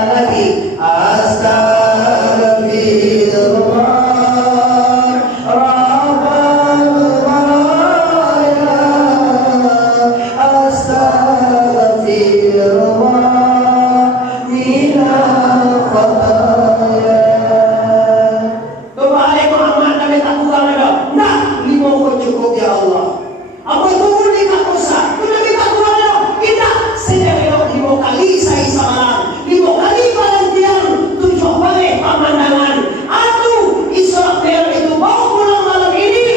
Lagi Astaghfirullah Rabbal baraya. Astaghfirullah minal khataya. Kembali Muhammad kami tak kurang ada. Nah, 5 kau cukup ya Allah. Apa itu boleh tak usah? Kau Nabi tak kurang ada. Kita sedang 5 kali saya samaran, 5 kali perhentian, 7 kali pemandangan. Aku Israel itu mau pulang malam ini,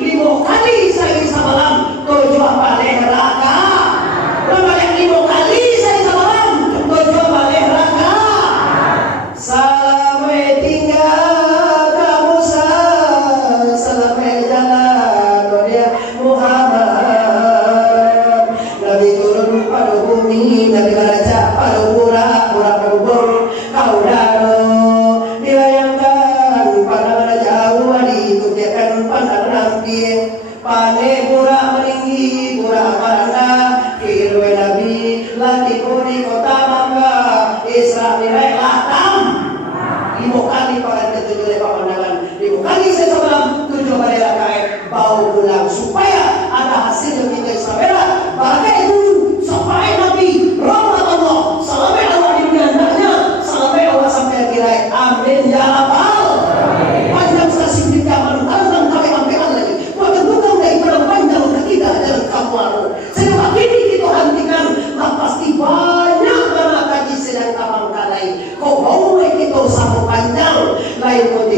5 kali saya samaran, 7 kali neraka. Balik 5 kali saya samaran, 7 kali neraka. Sampai tinggal kamu sampai jalan dia Muhammad. Nabi turun pada bumi, Nabi baca pada pura-pura kubur. Kau daro dilayangkan pandangan jauh ditunjukkan pandangan nanti. Pane pura meninggi pura paranda kirwe Nabi lati di kota Makkah Isra Mi'raj latam. 5 kali pakai ketujuh lepas pandangan, 5 kali saya sebelum 7 kali rakaat bau pulang supaya ada hasil yang kita Israel. Bagai itu sampai Nabi rahmat Allah sampai Allah di dunia hendaknya sampai Allah sampai akhirat. Amin ya rabbal. Panjang stasiun di kamar tentang kami ambil lagi. Maka bukan dari panjang kita dalam kamu. Sebab ini kita hentikan, pasti banyak karena kaji sedang kamang kalai. Kau mau kita sama panjang lain kau